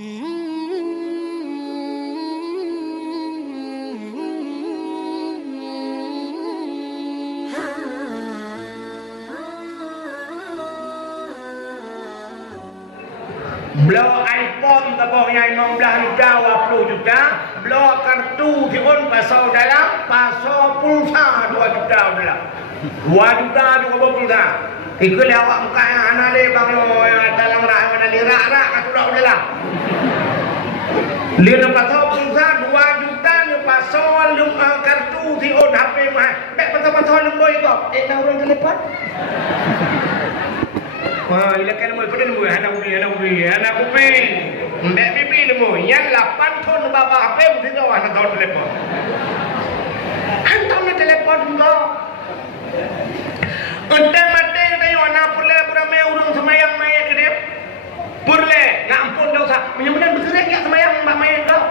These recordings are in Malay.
Belo iPhone tabungnya 15 juta 20 juta. Belo kartu pun pasal dalam pasal pulsa 2 juta udah 2 juta 20 pulsa. Ikut lewat muka yang anak dia bang dalam mana lirak kat udah lah. Dia pasal pulsa 2 juta ni pasal kartu pun HP mah. Baik pasal lemboi kok. Orang telepon. Wah, ilakan mo ipun mo anak ubi. Mbak pipi mo yang 8 ton baba HP mesti anak tahun telepon. Hantam na telepon mo. Unta mate tayo anak purle pura me urung semayang mayat gede. Purle ngampun dosa. Menyembuhan berserik ya semayang mbak mayat kau.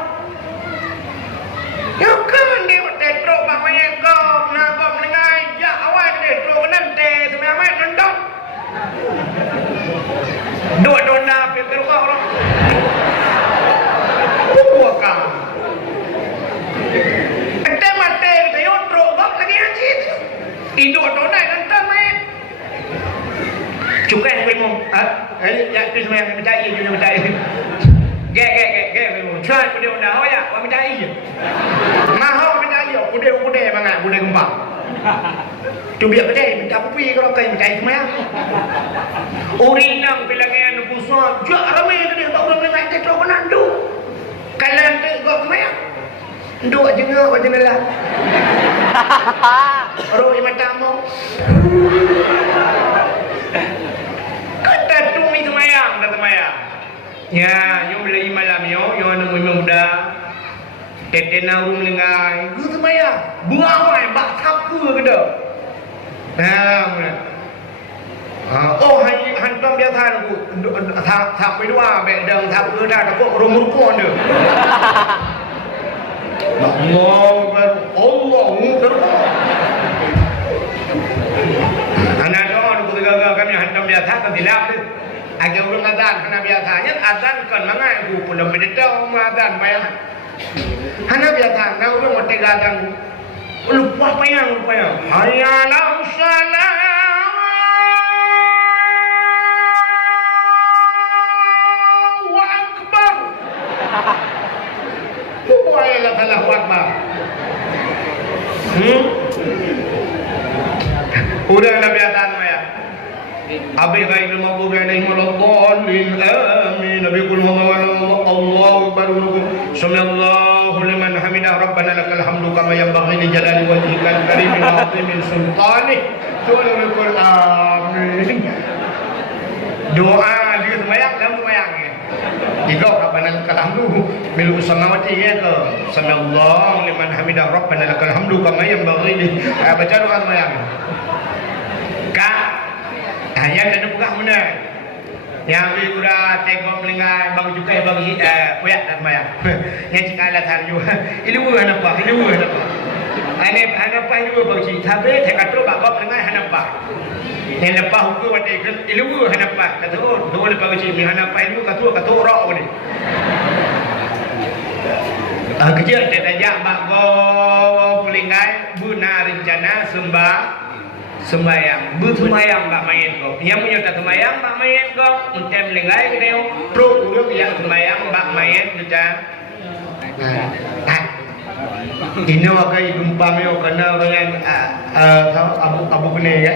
Ya kan dia tetro mbak mayat kau. Nah kau menengai ya awal tetro nanti semayang mayat nendong. Dua dona pikir kau orang. Bukan. Ente mate tayo drogok lagi anjir. Itu dona nonton main. Cukai mau. Ya tu semua yang minta iya juga minta iya. Ge mau. Cuai kuda unda hoya, wa minta iya. Mahau minta iya, kuda mangga, kuda gempang. Tu biar kedai minta pupi kalau kau minta iya semua. Urinang bilangan busuk, jak ramai tu dia tak orang dengar kita menandu. Kalau tu kau semua. Duk jengah macam lah. Roh matamu. Kata tumi semayang, kata semayang. Ya, yo beli malam yo anu muda. Tetena urung lengai. Ku semayang. Buang bak sapu ke dah. Oh, hantam biasa aku. Sapu dua, bedang sapu dah tak rumur-rumur dia. Allah anak doa aku gagal kami hantam biasa kan dilap tu. Agak urang azan karena biasanya azan kan mangai aku pun lebih tahu azan bayar. Hana biasa na urang mati azan. Lupa payang. Hayya la salat. Allahu akbar. Buailah salah wakbar. Udah Nabi Atan ya. Abi ghairil maghdubi alaihim waladdallin. Amin. Nabi qul Allahu akbar. Samiallahu liman hamidah. Rabbana lakal hamdu kama yanbaghi li jalali wajhikal karim wa 'azimi sultanik. Qul amin. Doa dia semayang dalam semayang. Jika Rabbana lakal hamdu milu samawati ya ke samiallahu liman hamidah Rabbana lakal hamdu kama yanbaghi li baca doa semayang. Kak ayat ada buka mana yang sudah tengok melingai bang juga bagi kuyak dan semayang. Yang jika alat hari ini bukan apa apa ini bagi tapi saya kata bapak melingai hanapa yang lepas hukum ada ilmu hanapa kata dua lepas bagi ni hanapa ilmu kata orang ni kecil saya tajak bapak melingai guna rencana sembayang bersemayang bak mayat kau yang punya tak sembayang bak mayat kau untuk melingai kita pro urut yang sembayang bak mayat kita ini wakai gempa meo kena orang yang abu kene ya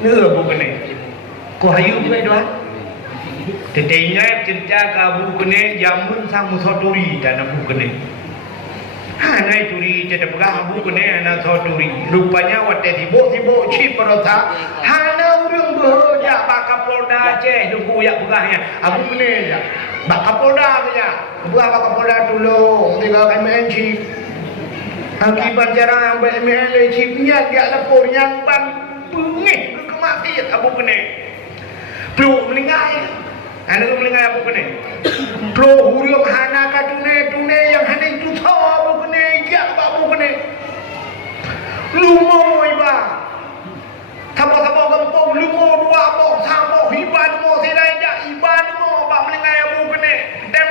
ni abu kene ko hayu ni doa tetenya cinta ka abu kene jamun sang musoduri dan abu kene hanai turi jadi pegang abu kene na soduri rupanya wate tibo chip perota hana urung behoja pak kapolda Aceh duku ya pegahnya abu kene ya pak kapolda saja buah pak kapolda dulu tinggalkan MNC akibat jarang MNC chipnya dia lapor yang bang pengih kematian abu kene peluk melingai anu melingai abu kene peluk hurium hana katune yang hana itu tahu abu kene ya abu kene lumo iba Tapa-tapa kampung lumo dua mo, samo hiban mo silai ja iban mo pak melingai abu kene dem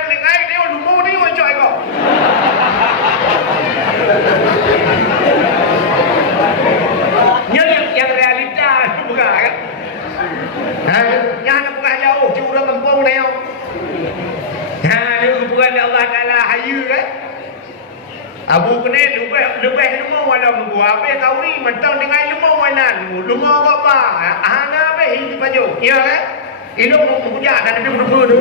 kan? Abu kene lebih lemah walau gua apa kawi mentang dengan lemah wanan lemah apa ana apa ini baju ya kan ini mau punya dan dia berapa tu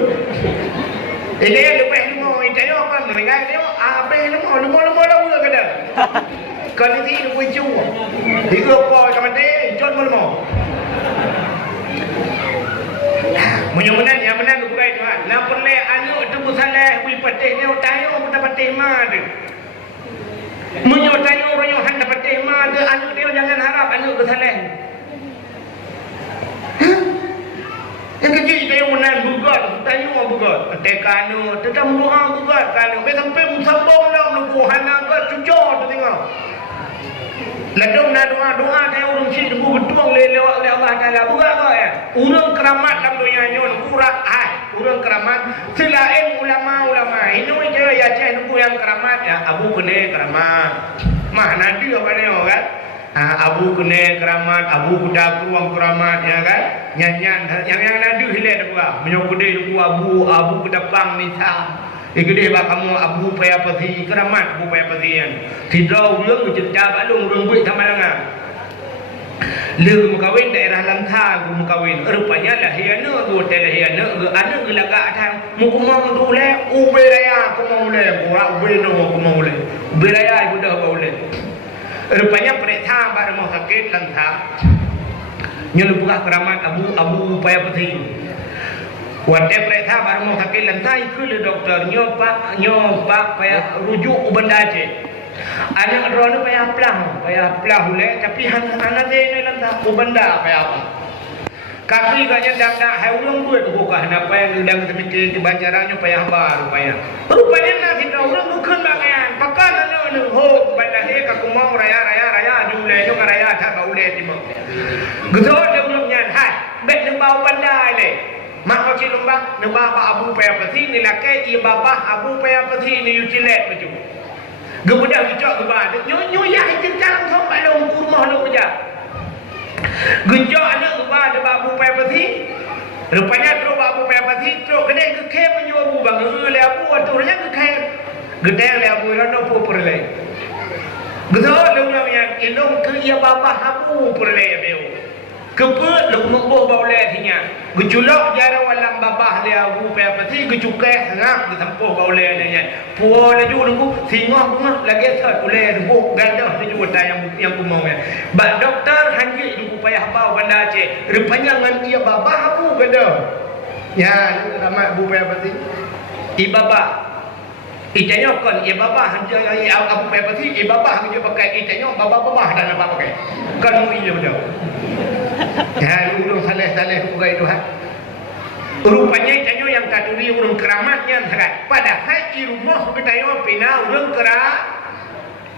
ini lebih lemah itu apa dengan dia apa lemah lalu kada kalau ini pun cuma itu apa sama dia jual lemah menyumbang yang mana tu bukan tuan nak perle anu tu busalah bui patih dia tayo buta patih mah tu menyotayo orang yang dapat tema ada anak dia jangan harap anak bersalah. Yang kecil kita yang menan bugat, tayo bugat. Tekano, tetap doa bugat kalau sampai musabau lah nunggu hana ke cucur tu tengok. Ladong na doa dia orang si nunggu betuang lewat oleh Allah Taala bugat ke ya. Urang keramat dalam dunia nyon kurang urang keramat selain ulama ini je ya ceh nunggu yang keramat ya abu kene keramat mah nanti apa ni kan abu kene keramat abu kuda kuang keramat ya kan nyanyian yang nanti hilang apa menyokode nunggu abu kuda pang misal gede ba kamu abu paya pasi keramat abu paya pasian tidak urang cerita balung urang buat sama dengan Leu mukawin daerah Langka mukawin rupanya lah hiana hotel hiana ada gelaga atas mukumang dule uberaya kumule gua ubeno kumule uberaya sudah boleh rupanya perintah pada mau sakit Langka nyelu buka keramat abu upaya peti wate perintah pada mau sakit Langka ikut doktor nyopak payah rujuk ubandaje anak rono payah pelah le tapi anak dia ni lantak benda payah apa kaki kanya dak hai urang duit bukan apa yang sedang terfikir di banjarannya payah bar rupanya nak kita urang bukan bagian pakan anu ho benda he ka kumau raya jule yo raya tak kau le timang gedo dia urang nyan hai bet lembau benda le mak kau cilumba nembah abu payah peti ni lakai i babah abu payah peti ni ucilet macam kemudian gejok ke bawah nyo ya kencang sampai dalam rumah lu kerja gejok anak ke bawah ada babu payah peti rupanya terus babu payah peti terus kena ke kem menyobu bang le abu aturnya ke kem gede le abu rano popur le gejok lu yang ilung ke ia babah abu perle beu keput lu membuh bau le tinya geculok jara walam babah le abu payah peti gecukai ngap di tempuh bau le nya puo le ju nunggu singoh bunga lagi sat ule nunggu gadah di ju yang kumau ya ba doktor hanji nunggu payah bau banda ce rupanya ngan ia babah abu gadah ya ramai abu payah peti i babah Itanya kan ia babah hanji abu payah peti i babah hanji pakai itanya babah dan apa pakai kan mu iya betul ya urung saleh bukan itu ha rupanya itu yang kaduri urung keramatnya sangat padahal di rumah betayo pina urung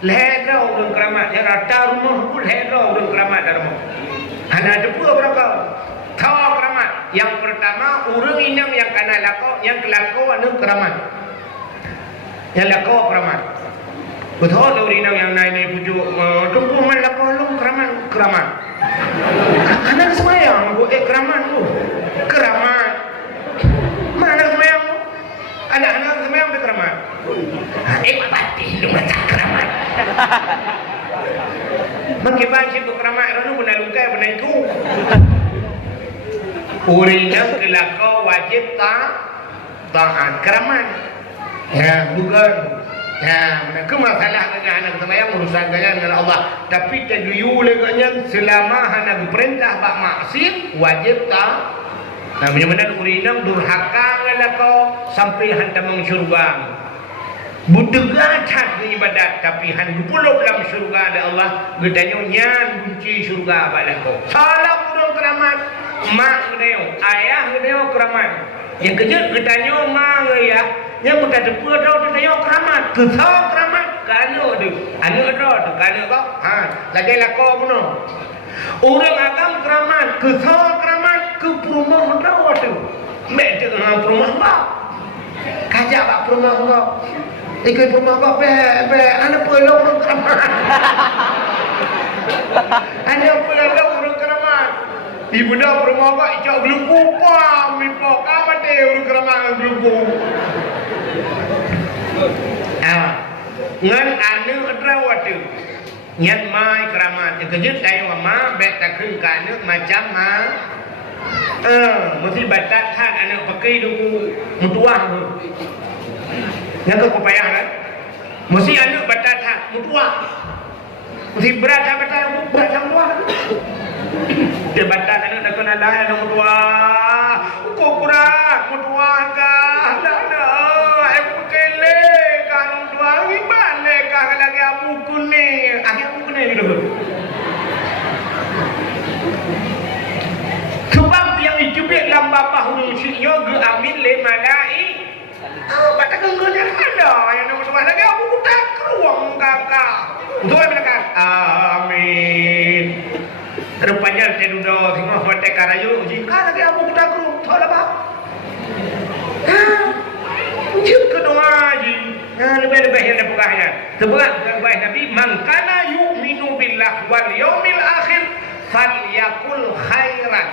lehra urung keramat ya rata rumah pun lehra urung keramat dalam hanya ada berapa tahu keramat yang pertama urung inang yang kana lako yang kelako anu keramat yang lako keramat betul urung inang yang naik ni pujuk tunggu man lako lung keramat anak semayang keramat mana semayang anak semayang di keramat batih lu macam keramat mengibaci tu keramat itu benar lukai benar itu urinya kelakau wajib taat keramat ya bukan ya, ke masalah dengan anak semayang urusan dengan Allah. Tapi terduyu leganya selama anak perintah bak maksiat wajib tak. Nah, benar-benar urinam durhaka ngalako sampai hantam syurga. Budega cat ibadat tapi han 20 dalam syurga ada Allah. Gedanya nyan kunci syurga balako. Salam urang keramat, mak gedeo, ayah gedeo keramat. Yang kejut gedanya mak ya. Yang kita depan tu tengok keramat, kesal keramat, kalau tu, anu tu, kalau kau, lagi lako puno. Orang agam keramat, kesal keramat, ke perumah tu, mek tu perumah bak, kajak bak perumah bak, ikut perumah bak, be, anak pelong orang keramat, anak pelong orang keramat. Ibu dah perumah bak, ijak belum kupam, mipok, kawan dia orang keramat belum kupam. ngan anu drawatu nyat mai keramat kejut dai mama bet tak keun ka anu macam mesti batat than anu pakai dulu mutuah tu yang ke payah kan mesti anu batat than mutuah mesti berat batat mutuah dia batat anu nak kena dah anu mutuah ukur kurang mutuah ka ada ai pukele ka anu mutuah ibale ka lagi abu kuning akhir abu kuning gitu sebab yang dicubit dalam bapa hulu siknya ge amin le malai batak genggonya ada yang mutuah lagi abu tak keruang kakak betul kan amin rupanya saya duduk tengok hotel karayu jika lagi abu kita kru tahu lah pak jika kedua ji lebih-lebih yang dapukahnya sebab baik Nabi man kana yu'minu billah wal yaumil akhir falyakul khairan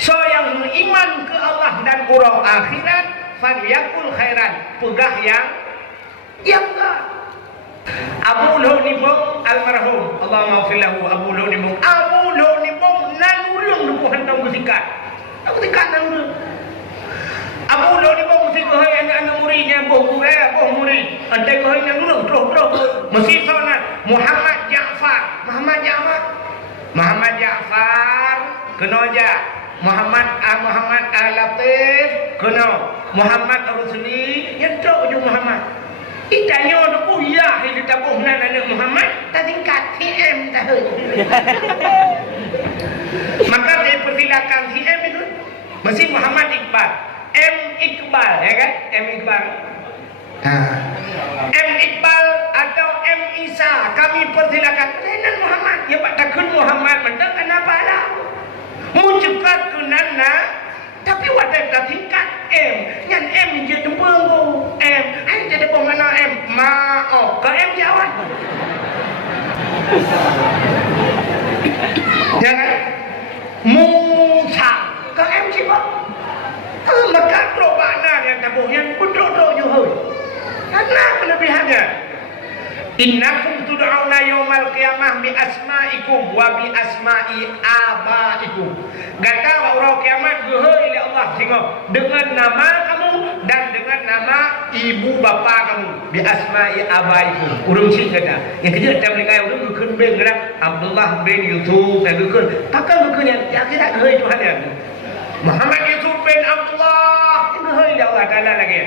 so yang beriman ke Allah dan urang akhirat falyakul khairan pegah yang enggak Abu Luh Nibong almarhum Allahumma maghfir lahu Abu Luh Nibong nan urang dupuh hentang bersikat aku tikat nan urang Abu Luh Nibong mesti kohai anak-anak muridnya boh murid antai kohai nan urang terus mesti sonat Muhammad Ja'far kena aja Muhammad Al-Latif kena Muhammad Al-Rusuli yang teruk je Muhammad Itanya ada kuliah di tabuh anak Muhammad tak tingkat TM dah. Maka dia persilakan TM itu masih Muhammad Iqbal M Iqbal ya kan M Iqbal M Iqbal atau M Isa kami persilakan kenan Muhammad ya pak takun Muhammad mentang kenapa lah muncul kunana tapi wadah tak tingkat M yang M je dempeng M ai jadi pemana M ke M jawab jangan Musa ke M siapa maka terobana yang tabuhnya betul-betul juhud karena kelebihannya innakum tud'auna yaumal qiyamah bi asma'ikum wa bi asma'i abaikum. Kata orang kiamat oleh Allah dengan nama kamu dan dengan nama ibu bapa kamu bi asma'i abaikum. Urang sing kata. Yang kedua kita meninggal urang keun ben kata Abdullah bin Yusuf dan keun. Takkan keun yang akhirat heuy Tuhan ya. Muhammad Yusuf bin Abdullah itu heuy Allah Taala lagi.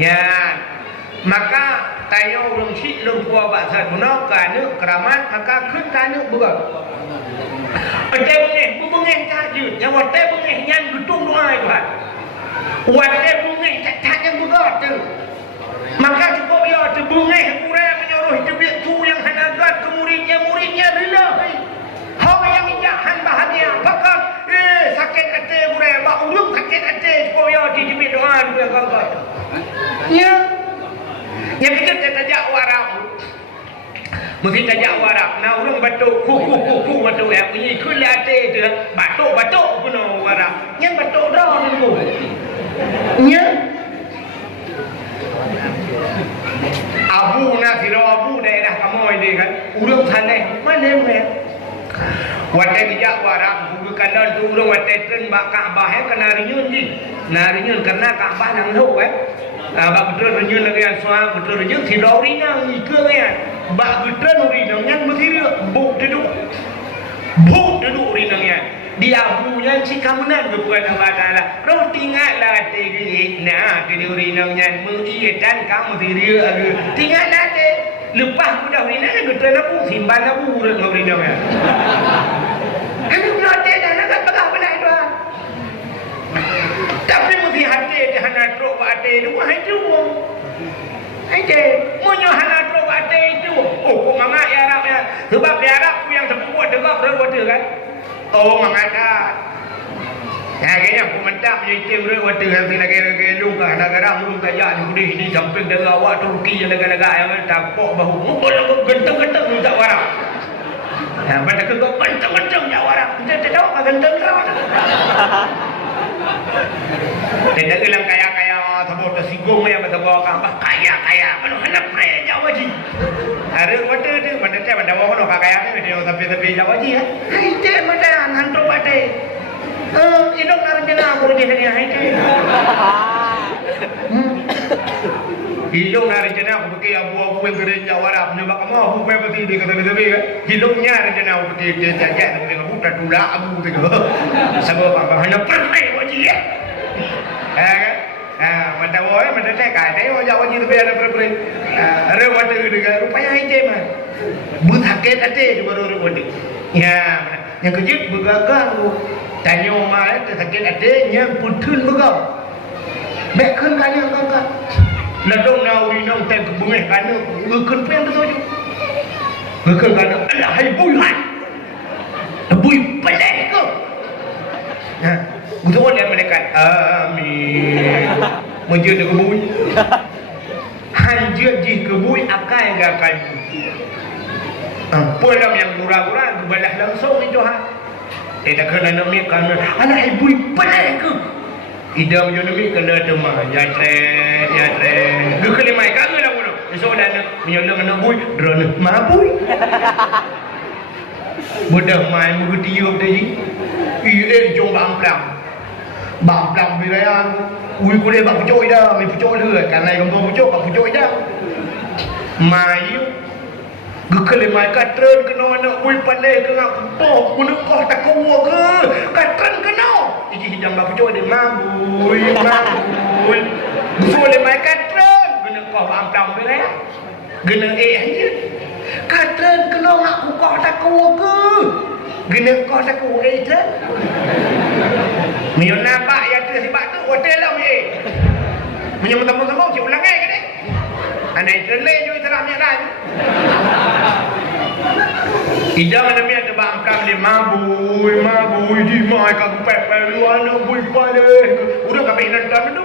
Ya. Maka tayo urang si lempua baksan munau ka neuk keramat maka keun ka neuk bukan ate bungeh tajud yang wate bungeh nyan gutung doa Tuhan wate bungeh tak yang bukan tu maka cukup ya tu bungeh kurang menyuruh jebik tu yang hanagat ke muridnya rela hang yang indahan bahagia pakat sakit ate kurang bak urang sakit ate cukup ya dijebik doa tu kau ya yang kita tajak warap mesti tajak warap nah urang batuk ku batuk ya bunyi kulate tu batuk guna warap yang batuk dah tu nya Abu Nasir Abu daerah kamu ini kan urang saneh mana mana wadah tajak warap buku kanan tu urang wadah tren bak Kaabah kena rinyun ji nah rinyun karena Kaabah nang tu bak betul renyun lagi yang soal betul renyun si Dauri nang ikut ya bak betul uri nang yang mesti buk duduk uri nang ya dia punya si kamunan kepada Allah Taala roh tinggallah tegi nah kini uri nang yang mengiyakan kamu diri tinggallah te lepas mudah uri nang betul aku simpan aku uri nang ya aku belote dah nak pegang belah itu tapi mesti hati hana truk hati itu itu aje munyo hana truk hati itu kok mangak ya Arab ya sebab di Arab yang terbuat dengar berwater kan mangakat ya kayaknya aku mentah menyitim berwater nanti lagi luka negara belum kaya di samping dengan awak Turki yang negara-negara yang tampok bahu mukul genteng-genteng minta warap pada kau genteng-genteng ya warap kita tahu apa genteng kau tidak bilang kaya-kaya sebut tersinggung ya betul bawa kampah kaya mana hendak pre jauh lagi Ada water tu mana cak mana bawa nak pakai apa dia tapi jawab je. Hai cak mana hantu pada. Idok nak rencana aku je ni hai cak. Hilong nak rencana aku pakai abu-abu yang gereja warap nyoba kamu abu apa sih dia kata tapi kan. Hilongnya rencana aku pakai dia jaga tapi aku tak tula abu tu. Sebab apa? Hanya pergi wajib ya. Kan? Mata boy, mata saya kata, wajah tu biar berperi. Ada mata juga, rupanya aja mah. But haket ada di baru orang ya, yang kejut begagang. Tanya omah, sakit ada, yang putun begau. Bekkan kanya kakak. Ladong nauri nong teng kebungeh kanya, gekun pen tu je. Gekun kanya, alah hai bui hai. Bui pelek ke? Betul dia mendekat. Amin. Menjadi kebui. Hanjir di kebui akai gakai. Pulang yang gura-gura kebalah langsung itu ha. Tidak kena nama kena. Anak ibu pelai ke? Tidak punya nama kena demam. Ya tren. Gekali mai kau nak mana? Esok dah nak menyolong anak bui. Drone mabui. Budak mai mengutiup tadi. Iya jom amplang. Bang plang birayan, ui kuliah bang pucuk dah, mi pucuk le, kan naik kampung pucuk, bang pucuk dah. Mai, gekali mai katren kena anak ui pandai kena kumpul, guna kau tak kuat ke, katren kena. Iji hidang bang pucuk dia mabui. Boleh mai katren, guna kau bang plang birayan, guna ni, katren kena aku kau tak kuat ke, guna kau tak kuat je. Minyak nampak yang tu sebab tu hotel lah ni. Minyak teman-teman cik ulang ke ni. Anak terleh juga terang minyak dah. Idang ada minyak tebak angkam dia mabui di mai kau pepel lu anak bui pada. Udah kau pergi nonton tu.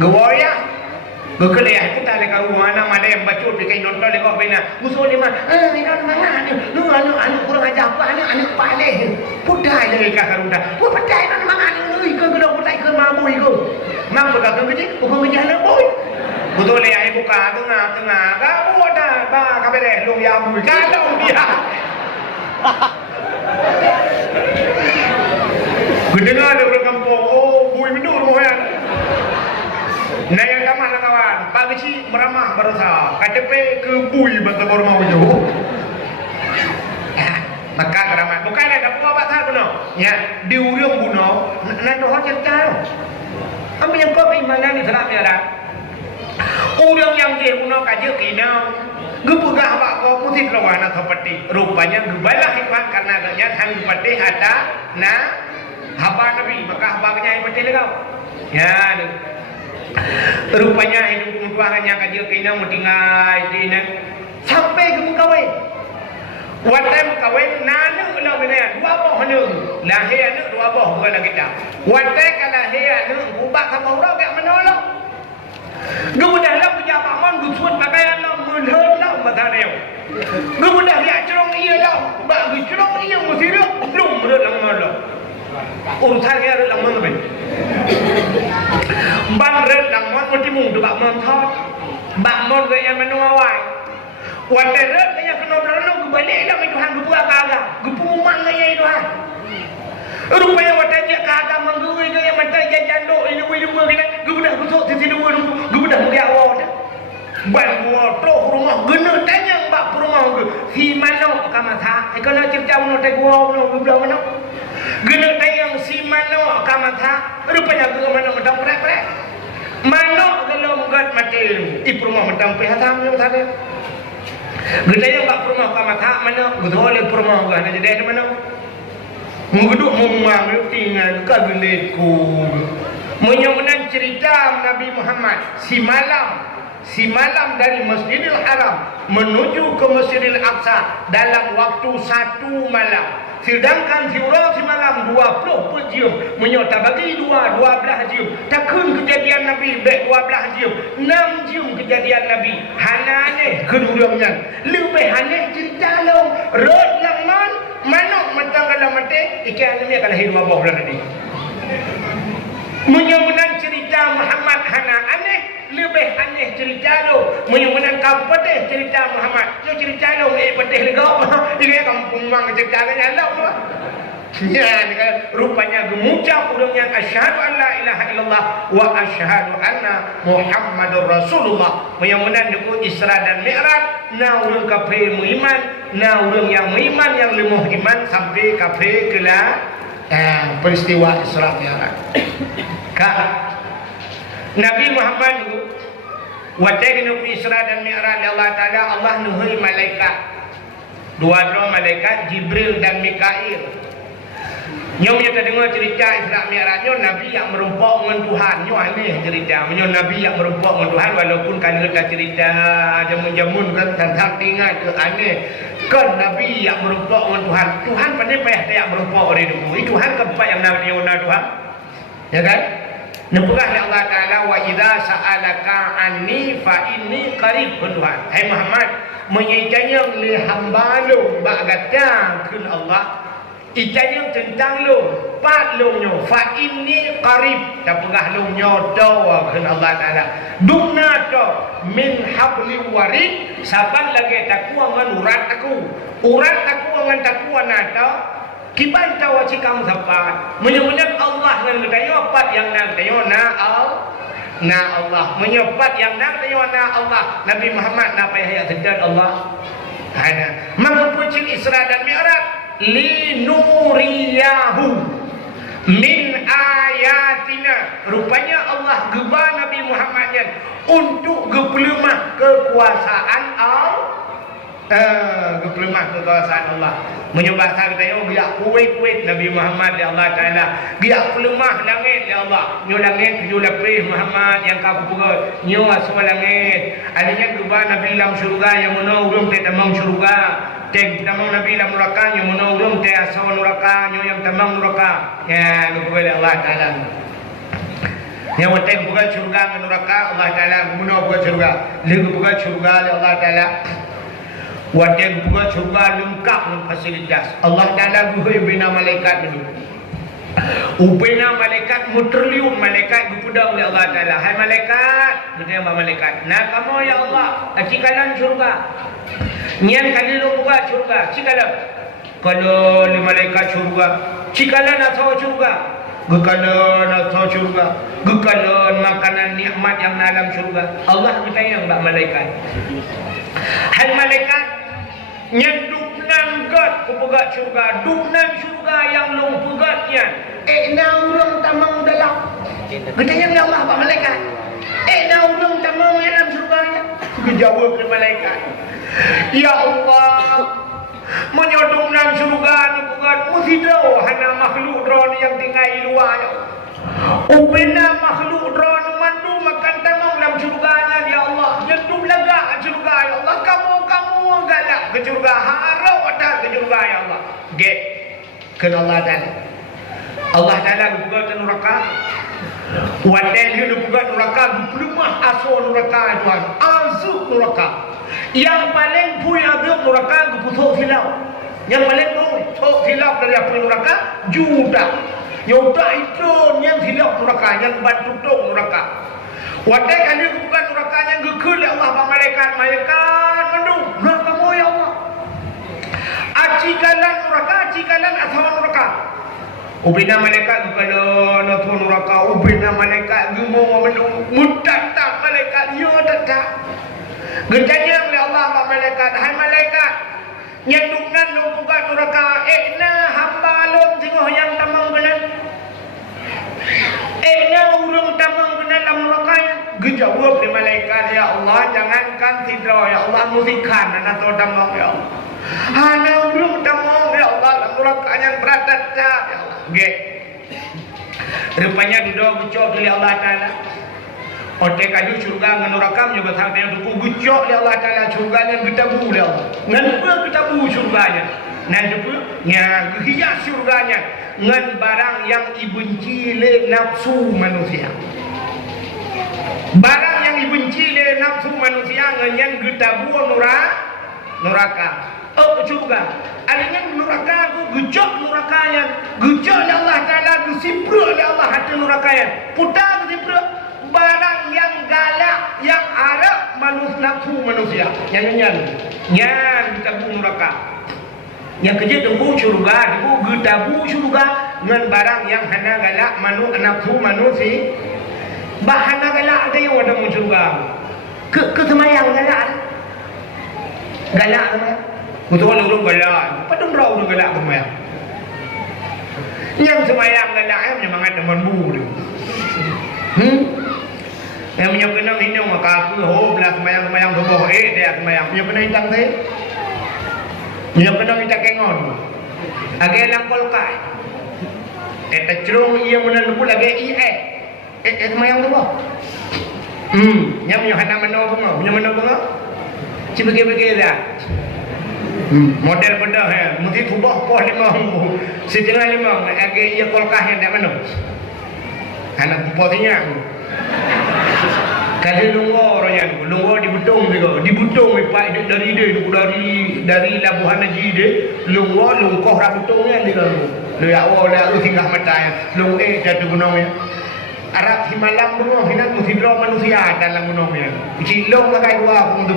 Gewoya. Gekelih kita le kau mana mana yang bacut pergi nonton le kau pergi nak. Musuh dia mah, ni kan mana ni. Lu anak kurang ajar apa anak paleh. Pudai le kau karuda. Pudai mana mana ni kau kena pudai ke mabui kau. Mang betul kau kerja, bukan kerja anak boy. Betul le ai buka tengah. Kau dah ba kau boleh lu ya bui kalau dia. Kedengar ada orang kampung, oh bui minum rumah. Nah yang kaman kawan, Pak Kecil meramah berusaha, KTP ke bui bantah rumah ujung. Maka keramat, bukan ada apa hal benar. Ya, di ujung bunuh, nak doa cerita. Apa yang kau berimanan ni serap ada. Ujung yang dia bunuh kaji kina, gepegah apa kau putih lawan seperti rupanya gebalah hikmat karena adanya hang seperti ada na haba nabi maka habanya yang betul kau. Ya, rupanya hidup mutuahannya kaji kina mutingai dina sampai ke mukawin. Watai mukawin nanu lah benar dua boh nu lahir nu dua boh bukan lagi dah. Watai kalau lahir nu ubah sama orang tak menolong. Kemudian lah pejabat mon gusuan pakaian lah menhun lah mata dia. Kemudian dia cerong iya lah bagi cerong iya mesti dia belum berlang malam. Urusan dia berlang malam. Ban red lang mon mesti mung tu bak mon thot. Bak mon ke yang menuawai. Wadah red yang kena berlang kembali lah itu hang buat kagak. Gepumang gaya itu hang. Rupanya wadah dia kagak menggui ke yang mata jajan dok ini dua kena. Gebudak besok sisi dua gebudak dia awal. Ban gua troh rumah gena tanya bak rumah ke. Si mana kamata? Kena cerita no te gua no beberapa mana. Gena tanya si mana kamata? Rupanya ke mana medang prek-prek. Mana kalau menggat mati di rumah medang prihatam yang tadi. Gena yang bak rumah kamata mana? Betul le rumah gua ada jadi mana? Menguduk memang tinggal kabiletku. Menyambung cerita Nabi Muhammad si malam dari Masjidil Haram menuju ke Masjidil Aqsa dalam waktu 1 malam. Sedangkan ziarah si malam 20 jam menyota bagi 12 jam. Takun kejadian Nabi 12 jam 6 jam kejadian Nabi hanane kedurangnya lebih haneh cerita long rod langman manok matang kalau mati ikan ni akan hidup abah bulan tadi. Menyambung cerita Muhammad hana aneh lebih aneh cerita lu. Menang pedih cerita Muhammad. Lu cerita lu pedih lega. Ini kampung mang cerita nyala tu. Ya, rupanya mengucap urangnya asyhadu an la ilaha illallah wa asyhadu anna Muhammadur Rasulullah. Menyamanan deku Isra dan Mi'raj, na urang kafir iman, na urang yang iman yang lemuh iman sampai kafir kela peristiwa Isra Mi'raj. Nabi Muhammad itu waktu deku Isra dan Mi'raj Allah Taala Allah nuhui malaikat. Dua malaikat Jibril dan Mikail. Nyom kita dengar cerita Isra Mi'rajnya Nabi yang merompak dengan Tuhan. Nyo aneh cerita. Nyo Nabi yang merompak dengan Tuhan walaupun kan kita cerita jamun-jamun kan tentang ingat ke aneh. Kan Nabi yang merompak dengan Tuhan. Tuhan pandai payah yang merompak oleh dulu. Tuhan keempat yang Nabi Tuhan. Ya kan? Nepugah Allah Ta'ala wa idza sa'alaka anni fa inni qarib Tuhan. Hai Muhammad, menyitanya li hamba lu bak gatang kun Allah. Ijanya tentang lu, pat lu nyo, fa inni qarib, tak pegah lu nyo dawa kan Allah Taala. Dukna to min habli warid, saban lagi takua ngan urat aku ngan takua nata. Kiban tawa cikam sapan, menyemunyak Allah ngan dayo pat yang nang dayo na Allah, menyepat yang nang dayo na Allah. Nabi Muhammad na payah sedar Allah. Ada, mengapun Isra dan Mi'raj linuriyahu min ayatina. Rupanya Allah gebah Nabi Muhammadnya untuk gepelemah kekuasaan Allah. Menyembah kita yo dia kuat Nabi Muhammad ya Allah Taala. Dia pelemah langit ya Allah. Nyo langit tujuh lapis Muhammad yang kau pura. Nyo semua langit. Adanya gebah Nabi dalam syurga yang mana urang te tamang syurga. Teng tamang Nabi dalam neraka yang mana urang te asawan neraka yang tamang neraka. Ya kepada Allah Taala. Yang penting bukan syurga dan neraka Allah Taala guna bukan syurga. Lagi bukan syurga Allah Taala. Wadah buka syurga lengkap dengan fasilitas. Allah Ta'ala guhui bina malaikat dulu. Ubina malaikat muterlium malaikat gupudang oleh Allah Ta'ala. Hai malaikat, kata yang malaikat. Nah kamu ya Allah, cikalan syurga. Nyan kali lu buka syurga, cikalan. Kalau ni malaikat syurga, cikalan asal syurga. Gekalan asal syurga. Gekalan makanan nikmat yang dalam syurga. Allah bertanya mbak malaikat. Hai malaikat, nyenduk nanggat kepegat syurga, dunan syurga yang long pegatnya. Na urang tamang dalam. Gedanya Allah pak malaikat. Na urang tamang dalam syurganya. Kejawab ke malaikat. Ya Allah, menyodong nang syurga nu pegat musidau hana makhluk drone yang tinggal di luar. Ubina makhluk drone mandu makan tamang dalam syurganya ya Allah. Nyenduk lega syurga ya Allah. Kamu galak ke syurga, harap ada ke syurga ya Allah. Get ke Allah Ta'ala. Allah Ta'ala buka ke neraka. Wadai dia buka neraka, pelumah asal neraka Tuhan. Azub neraka. Yang paling punya dia neraka pusuk silap. Yang paling pusuk silap dari apa neraka? Juda. Juda itu yang silap neraka, yang bantu neraka. Wadai kali buka neraka yang gekul Allah malaikat mendung. Ya Allah, acikalan asal neraka. Ubina malaikat kalau nafsu neraka, ubina malaikat gumo menung mutatak malaikat yo tatak. Gejanya oleh Allah malaikat, hai malaikat, nyenduknan lu buka neraka, hamba lom tengok yang tamang benar. Urung tamang benar dalam neraka. Gejawab di malaikat ya Allah, jangankan tidak ya Allah musikan atau tamang ya Allah. Hana urung tamang ya Allah, neraka yang beradat ya Allah. Rupanya duduk gucok oleh Allah Ta'ala. Otak kaju surga dengan neraka menyebut hal yang duku gucok oleh Allah Ta'ala surganya getabu oleh Allah. Ngan getabu surganya. Nan juga nya hias surganya ngan barang yang dibenci oleh nafsu manusia. Barang yang dibenci oleh nafsu manusia ngan getabu neraka. Surga. Adanya neraka aku gejok nerakanya. Gejok oleh Allah Ta'ala, gesipruk oleh Allah hati nerakanya. Putar gesipruk. barang yang galak, yang arab nafsu manusia. Nyan tabung neraka. Yang kerja debu syurga, debu getabu syurga dengan barang yang hana galak nafsu manusia. Bahana galak ada yang ada mu syurga. Ke semayang galak. Galak semayang. Betul lu galak. Padahal rau lu galak semayang. Yang semayang galak yang mangat teman bu tu. Yang punya kena minum maka aku belah semayang subuh dia semayang punya kena hitang teh. Punya kena kita kengon. Agak langkol kai. Cerung ia menandu lagi semayang subuh. Yang punya hana menau Cibagi-bagi dah. Model benda mesti subuh poh 5 setengah 5 agak ia kolkah yang tak menau. Anak potinya kalau lunggo di Butung pak dari Labuhan Haji dia lungkoh rabutungnya dia lu ya Allah lu singgah mata lung jatuh gunungnya Arab Himalam gunung hinan musidro manusia dalam gunungnya cilong pakai dua pun tu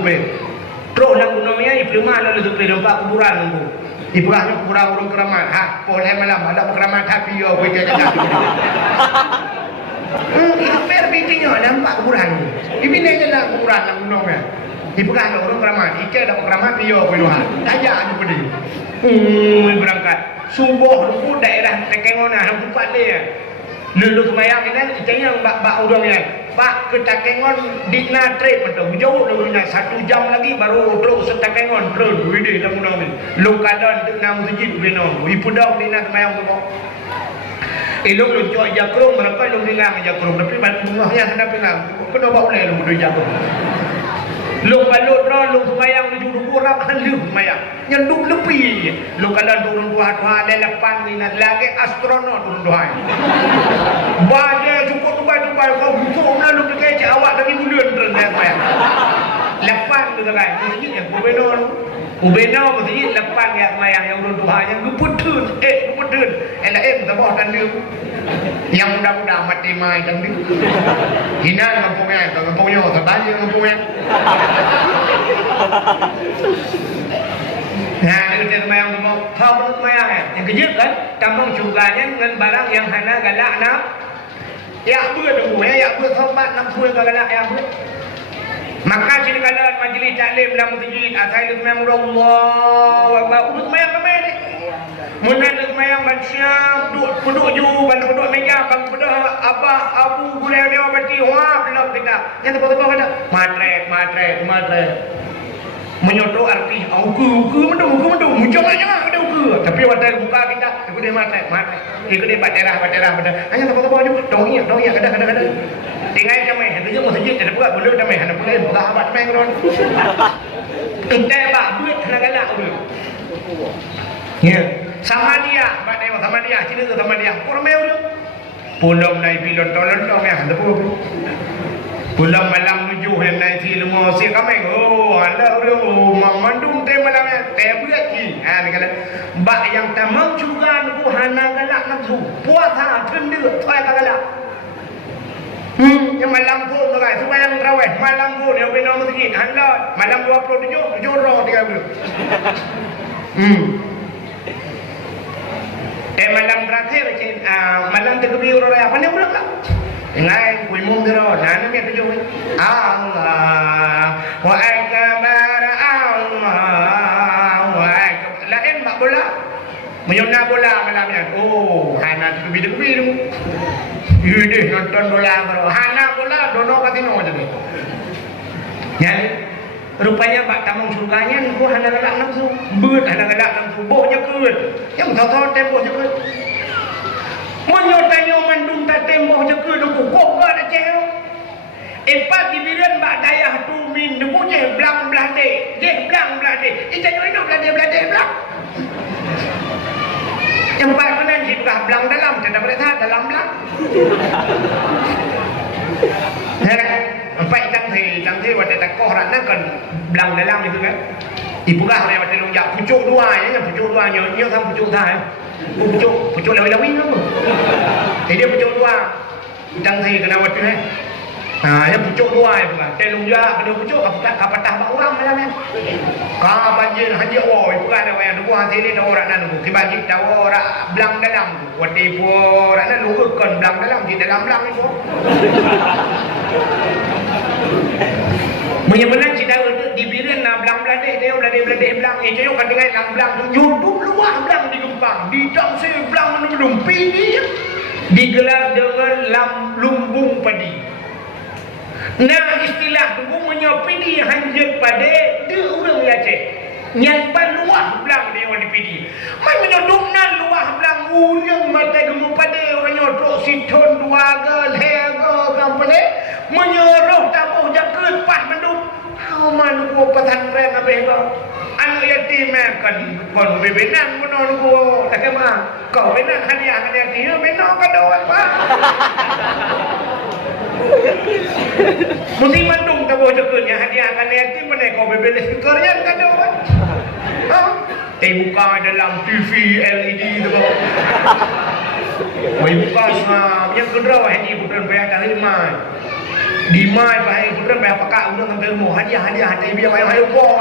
terus dalam gunungnya iprima lalu tu nampak kuburan tu ibrahim kuburan urung keramat boleh malam ada keramat tapi yo kita itu perbitingnya nampak kuburan ini dia dalam kuburan dalam gunungnya dipegang orang keramat ike ada keramat dia penuhan daya ada pedih berangkat subuh lu daerah Tekengona tempat dia lulu semayang ini ike bak udangnya bak ke Tekengon di Natre betul jauh lalunya 1 jam lagi baru terus Tekengon terus widi dalam gunung ni lu kadang tu nam sujud benom ipu dong di nak semayang tu elok lu cuak jakrung berapa lu dengar jakrung tapi bungahnya hendak bilang kena bawa boleh lu dua jakrung lu balut ron lu semayang lu juru kurang lu semayang nyenduk lepi lu kalau turun dua lepan ni nak lagi astronot turun dua baje cukup tubai kau busuk lu pergi awak dari bulan terus semayang lepan tu kan ini yang Ubeno mesti lepas yang mayang yang urut Tuhan yang guputun LM tabah dan dia yang mudah-mudah mati mai dan dia hina kampungnya terbanyak kampungnya nah itu mayang tu tahu mayang yang kejut kan kampung cuganya dengan barang yang hana galak nak ya betul ya betul sobat nak full galak ya betul. Maka jadi kalau majlis taklim dalam masjid asal itu memang Allah urut mayang ramai ni munan mayang baca duduk ju bantu duduk meja bang duduk abah abu boleh dia berarti wah belum kita yang tepat-tepat kata matre menyoto arti uku jangan ada uku tapi waktu buka kita aku dia matre ikut dia baterah hanya tepat-tepat ju dong ya kadang tinggal kami hendak masjid ada buka boleh kami hendak boleh buka abad mengron kita bak duit nak galak dulu ya sama dia cerita sama dia orang mewah dulu pulang naik pilon tolong ya hendak pulang malam tujuh yang naik film musik kami ala orang mandung teh malam ya teh berat ni ni kala bak yang tamam juga nak hana galak nafsu puasa tenda toy galak yang malam pun tu guys supaya yang terawih malam pun yang benar masjid anda malam 27 roh 30 malam terakhir malam terkebir orang apa ni ulang tak ingat kui mung dero nana ni tujuh Allah wa akbar lain mak bola menyona bola malamnya hana terkebir tu Yudih nonton bola baru hana bola dono kasino jadi rupanya pak tamong surganya aku hana galak nafsu beut hana galak nafsu bohnya keut yang tahu tempoh je keut monyotanyo mandung ta tempoh je keut aku kok ada cero epat dibiran bak dayah tu min debu je blang blade itanyo itu blade blang yang pak kenan di belah dalam tidak boleh tahan dalam belah empat jang thi waktu tak koh rak nak kan belang dalam itu kan ibu kah dia waktu lonjak pucuk dua nyo sam pucuk dah pucuk lawi apa jadi dia pucuk dua jang thi kena waktu Yang pucuk dua itu kan. Telung juga kena pucuk kapatah bak orang malam ni. Ka banjir haji awak itu kan ada yang dua hati ni dah orang nan ku. Kibagi tahu orang belang dalam tu. Wati po orang nan lukakan belang dalam di dalam belang itu. Menyebenan cita di biren na belang dia belang. Itu kan dengan lang belang tu nyudup luah belang di Gempang. Di jam se belang menudung pini digelar dengan lumbung padi. Nah istilah tu menyopidi hanjir pada dia orang Aceh. Nyampan luah belang dia orang dipidi. Mai menyodok nan luah belang urang mata gemu pada orang nyodok siton dua lega kampane menyuruh tabuh jaket pas menduk. Hau man ku pesantren abeh ba. Anak yatim kan kon bebenan menon ku tak kema. Kau benan hadiah dia benar ka doan pa. Mesti mandung tabuh jaket hadiah kan yatim mana kau bebel Korean ka doan. Buka dalam TV LED tu. Buka yang kedua ini bukan bayar kali mai. Di mai bayar bukan bayar pakak undang ambil mau hadiah hadiah biar ayo po.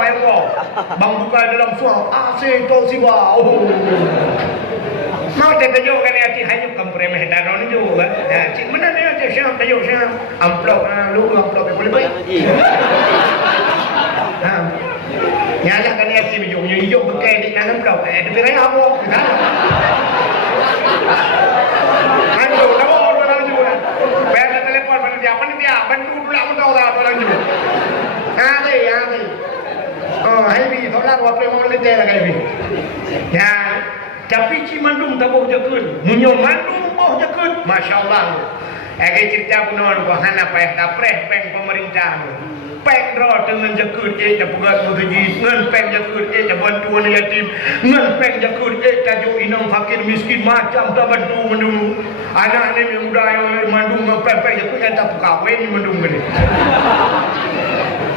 Bang buka dalam suam AC Toshiba. Mau terkejut kan hati hanya kampung remeh danon juga. Cik mana ni cik siapa tajuk siapa amplop lu amplop boleh baik. Nyala kan ya si bijou hijau bekai di nanam plau tapi raya apa aduh tahu orang juga bayar telepon pada dia apa dia bantu pula tahu orang juga ada oh hai tolak apa mau lete lagi bi ya tapi Cimandung tabuh jakun munyo mandung boh jakun masyaallah cerita punon ko hana payah tapreh peng pemerintah peng ro dengan jakut tak pegat begaji ngan peng jakut tak bantuan yatim ngan peng jakut tajuk inang fakir miskin macam tak bantu mendung anak ni muda mandung peng jakut tak kawin mendung ni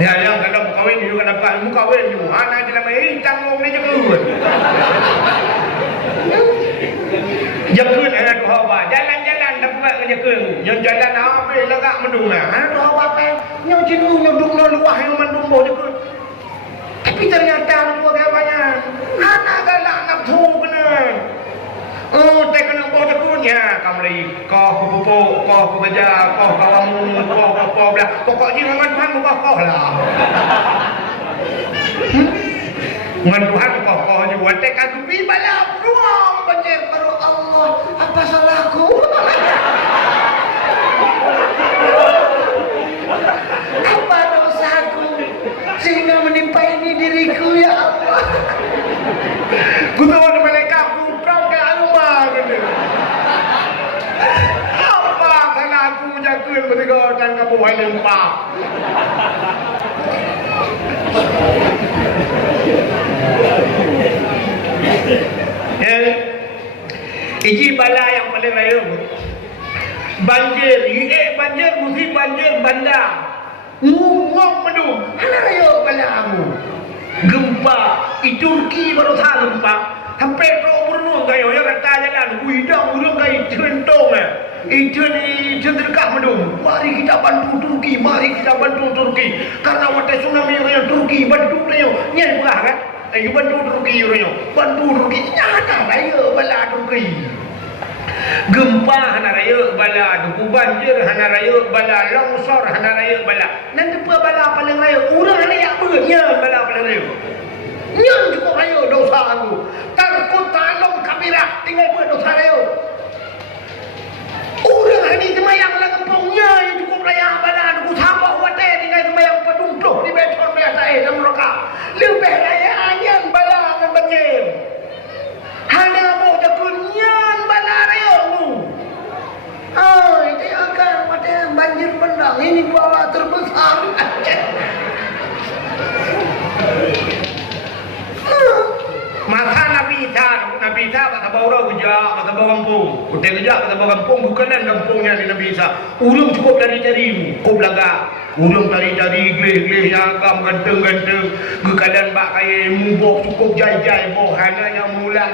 ya yang kalau kawin juga dapat mu kawin ju anak je lama tanggung ni jakut jakut ada doa jalan-jalan dapat jakut yang jalan apa lagak mendung doa apa yang jenuh nyoduk luah yang mandung boh jakut. Tapi ternyata luar kawannya anak galak nak tu benar. Oh, tak kena boh jakutnya kamu lagi kau pupuk, kau bekerja, kau kawamu, kau belah. Pokoknya dengan Tuhan kau lah. Dengan Tuhan kau juga. Tak kagupi balap ruang banjir baru Allah. Apa salahku? Apa dosaku sehingga menimpa ini diriku ya Allah. Ku tahu ada malaikat putrau ke rumah gitu. Apa karena aku menjaga ketika dan kamu lempak. Iji bala yang paling raya banjir, banjir mesti banjir bandar. Ngomong mendung, mana raya bala kamu? Gempa, di Turki baru tahu gempa. Sampai kau berenung kayu yang kata jalan, kuidang urung kayu centong itu ni cenderkah mendung. Mari kita bantu Turki, Karena waktu tsunami yang Turki bantu dia, ni bukan kan? Ayo bantu Turki orang, bantu Turki. Nyata raya bala Turki. Gempa hana raya bala duku banjir hana raya bala longsor hana raya bala nanti apa bala paling raya urang hana yak benya bala paling raya nyang cukup raya dosa aku takut talong kabirah tinggal buat dosa raya urang hani semayang lah kempungnya yang cukup raya bala duku sabak wadah tinggal semayang pedungtuh di beton biasa dalam roka lebih raya anyan bala dengan banjir hana mau jakunyan bala raya itu akan pada banjir bandang ini bala terbesar maka Nabi Isa kata bawa kerja kata bawa kampung hotel kerja kata bawa kampung bukanan kampungnya di Nabi Isa urung cukup cari-cari kau belaga urung cari-cari gleh-gleh agam ganteng-ganteng kekadan bak kaya mubok cukup jai-jai boh hana yang mula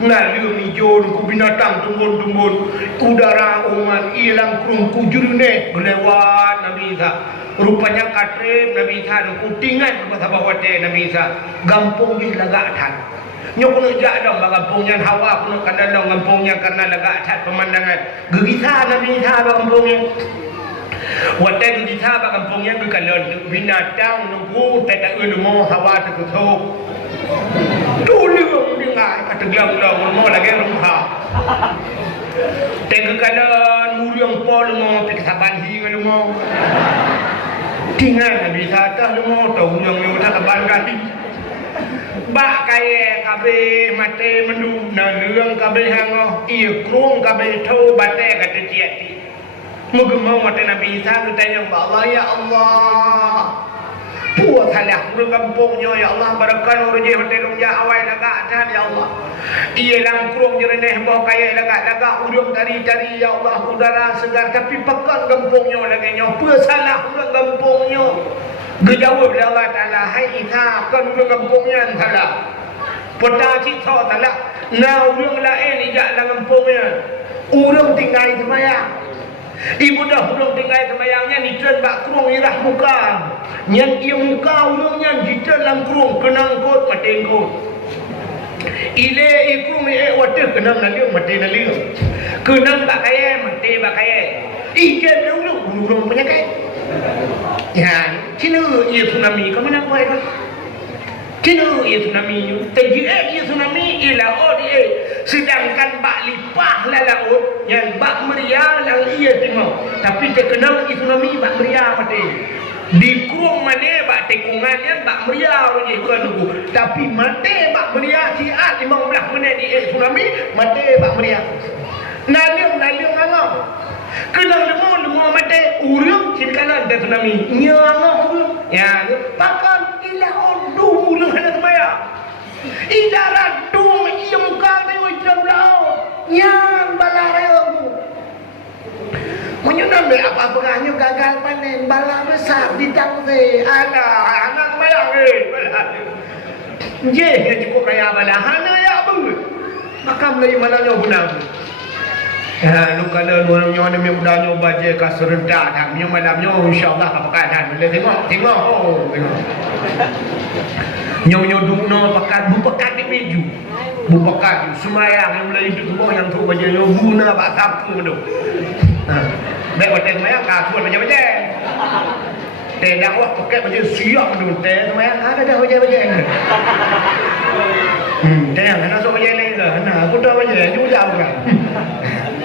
Nalu mijo ku binatang tumbun-tumbun udara umat ilang krung kujurune gelewat Nabi Isa rupanya katrep Nabi Isa ku tingan bahasa bawate Nabi Isa gampung di lagak tan nyok jak dong gampungnya hawa kuno kadang gampungnya karena lagak tan pemandangan gegisa Nabi Isa gampungnya wate gegisa gampungnya gekalon binatang nunggu tak ilmu hawa terkutuk dulu dengar kata gelang-gelang mau lagi rumah tengah kanan muriang pol mau pergi saban hi mau tinggal Nabi Isa dah mau tahu yang tak saban kali bak kaya kabe mate mendu na leung kabe hango ia krung kabe tho bate kata tiati mugumau mate Nabi Isa tanya Allah ya Allah puas halah urang kampungnya ya Allah barakan urang je hotel ya awai lagak dan ya Allah ia lang krung jereneh mau kaya lagak urang tari-tari ya Allah udara segar tapi pekan kampungnya lagi nya puas halah urang kampungnya gejawab Allah Taala hai Isa kan urang kampungnya salah pota ci tho salah na urang lain ijak lang kampungnya urang tinggal sembahyang ibu dah urang tinggal sembahyangnya ni tren bak krung irah muka nyan ia muka urangnya di dalam krung kenang kot mate kot ile ikrung e wate kenang naliu mate naliu kenang bak kaya mate bak kaya ije urang punya kaya ya kinu ia tsunami kau mana kau kan kinu ia tsunami teji ia tsunami ila odi sedangkan bak lipah la laut yang bak meriah lang ia timau tapi terkenal tsunami bak meriah mate di kurung mana bak tekungan yang bak meriah je bukan tu tapi mate bak meriah siat 15 minit di tsunami mate bak meriah naliung angau kenal demo mate urang cirkanan dan tsunami nyangau ya pakan ilah ondu urang hana semaya idara dum ia muka dewa jam laut nyang balareu menyunam be apa penganyu gagal panen bala besar di tangse ada anak mayang je cukup kaya bala hana ya bu makam lagi malanya gunang lu kalau lu nyonya mi udah nyoba je ka serentak dah mi malamnya insyaallah apa keadaan boleh tengok nyonya dukno pekat bu pekat di meju bu pekat semayang yang mulai hidup semua yang tu baca yo guna bak sapu tu baik hotel semayang ka tuan baca teh dakwah pekat baca siap tu teh semayang ada dah baca teh ana so baca lain lah ana aku dah baca jauh kan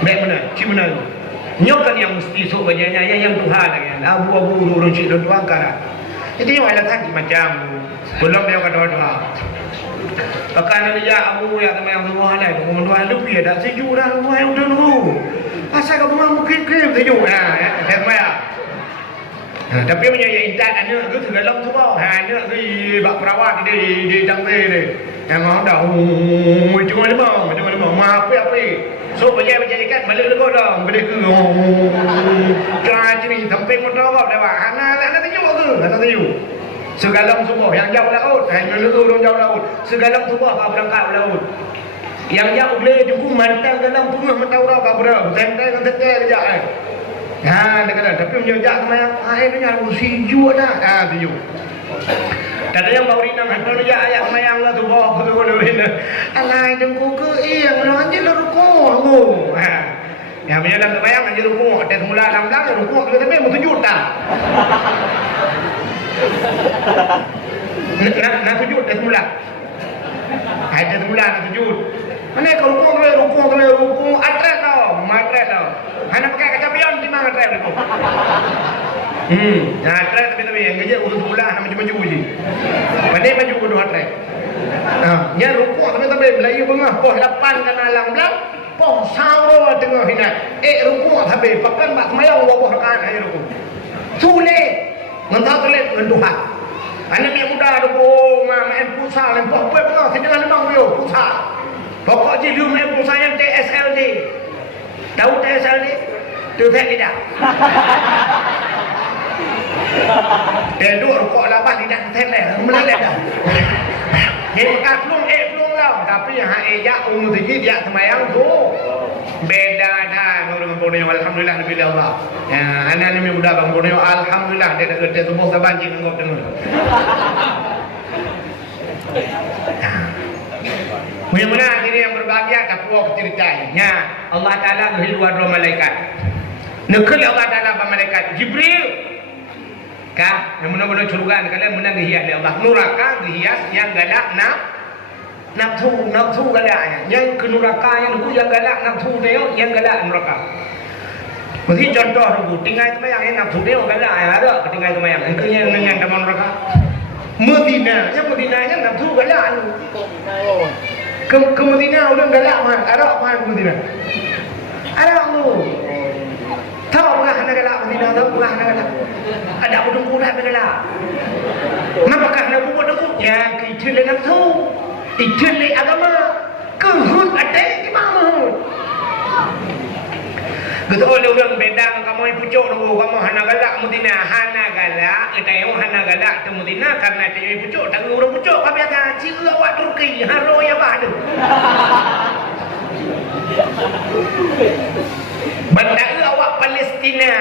baik mana cik mana nyokan yang mesti sok bacanya yang Tuhan lagi abu-abu urung cik doa kan jadi wala tadi macam belum dia kata doa pakai dia abu ya teman yang semua ada doa lebih ada sejuk dah rumah yang udah dulu asal kamu mau krim sejuk saya ya tapi punya yang intan anak tu dalam tu bau anak tu bak perawat di tangse ni yang mau dah cuma lima maaf apa so baca dekat balik lego dah boleh ke jangan ni sampai motor kau dah anak tu segalang semua yang jauh laut hanya lego orang jauh laut segalang semua kau berangkat laut yang jauh boleh cukup mantang dalam rumah mentau kau berapa santai saja dekat tapi menjejak sama yang air punya usiju ada tu kata yang bau rinang hantar dia ayat mayang lah tu bawa ke tu alai jengku ke yang lo anjir lo ruko yang punya dalam mayang anjir ruko ada semula 16 ruko kita tapi mau 7 dah nak 7 dah semula ada semula nak 7 mana kalau ruko atret tau hana pakai kaca pion di mana atret tu atret tapi yang kerja urus semula nak maju je pandai maju ke dua atret nya ruko tapi Melayu bengah poh 8 kana alam belang poh sauro tengah hina ruko tapi pakan bak mayang boh kan ai ruko sule mentau telet dengan Tuhan anak yang muda ruko main pusat lempah poh bengah sedang lemang dia pusat pokok je dia main pusat yang TSLD tahu TSLD tu tak tidak duduk rokok lapan tidak telet melelet dah dia makan pelung lah tapi hak ya umur sedikit ya semayang tu beda dah dengan Borneo. Alhamdulillah Nabi Allah. Anak ni muda bang Borneo, alhamdulillah dia dah kerja tubuh sebanjir ngok dengar. Mudah-mudahan ini yang berbahagia kapua ceritanya. Allah Taala beri dua malaikat. Nekal Allah Taala ba malaikat Jibril. Kah, yang benar-benar curugan kalian menang hias Allah. Neraka hias yang galak nafsu galaknya. Yang ke neraka yang yang galak nafsu dia yang galak neraka. Mesti contoh dulu, tinggal semayang yang nafsu dia galak ada tinggal semayang. Itu yang dengan teman neraka. Medina yang nafsu galak tu. Ke Medina orang galak mah, ada apa Medina? Ada tu. Tahu pernah nak galak Medina, tahu pernah nak galak. Ada udung kuda galak. Napakah nak buat aku? Ya, itu le nafsu. Itu le agama. Kehut ada di mana? Gitu oleh orang bedang kamu yang pucuk dulu, kamu hana galak Medina, hana galak, kita yang hana galak ke Medina karena dia yang pucuk, tak orang pucuk, kami ada cila awak Turki, haro ya bahadu. Bandar awak Palestina,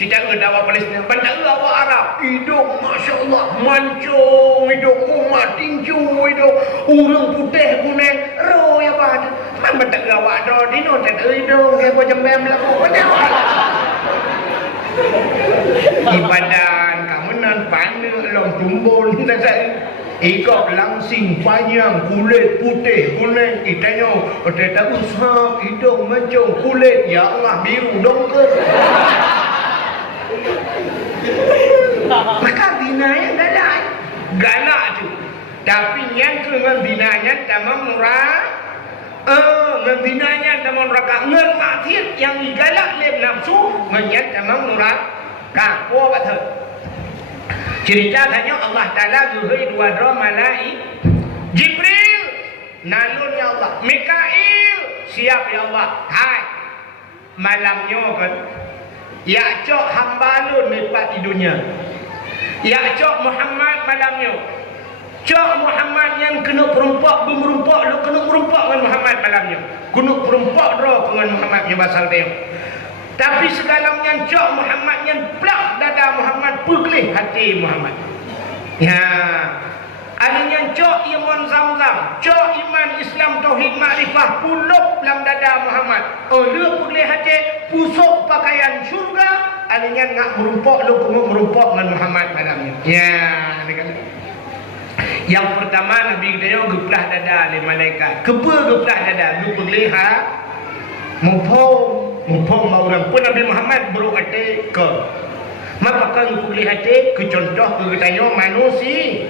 tidak ada awak Palestina, bandar awak Arab, hidup Masya Allah, mancung, hidup umat tinju, hidup orang putih kuning, ro ya bahadu. Mana tak awak dah di no tak hidup, kayak macam bem laku macam. Ibadan kamu nan pandai long tumbul tak saya. Ikut langsing panjang kulit putih kuning kitanya tak usah hidung mancung kulit ya Allah biru dongker. Maka binanya galak tu. Tapi yang dengan binanya tamam murah. Ngebinanya tamam neraka ngermatin yang digalak lep nafsu menyat tamam neraka. Apa betul? Cerita tanya Allah Taala zuhri dua malaik Jibril nalun ya Allah, Mikail siap ya Allah. Hai malamnya kan ya cok hamba lu lepas di dunia. Ya cok Muhammad malamnya. Cok Muhammad yang kena perempak bermerumpak lu kena merumpak dengan Muhammad malamnya. Kena perempak roh dengan Muhammad yang basal dia. Tapi segalanya cok Muhammad yang plak dada Muhammad pergelih hati Muhammad. Ya. Ada yang cok iman Zamzam, cok iman Islam tauhid makrifah puluk dalam dada Muhammad. Dia pergelih hati pusuk pakaian syurga, ada yang nak merumpak lu kena merumpak dengan Muhammad malamnya. Ya, dekat. Yang pertama Nabi kita geplah dada oleh malaikat. Kepa geplah dada, lu pergelih mumpung orang pun Nabi Muhammad berhati ke maka pergelih hati ke contoh ke tanya manusia.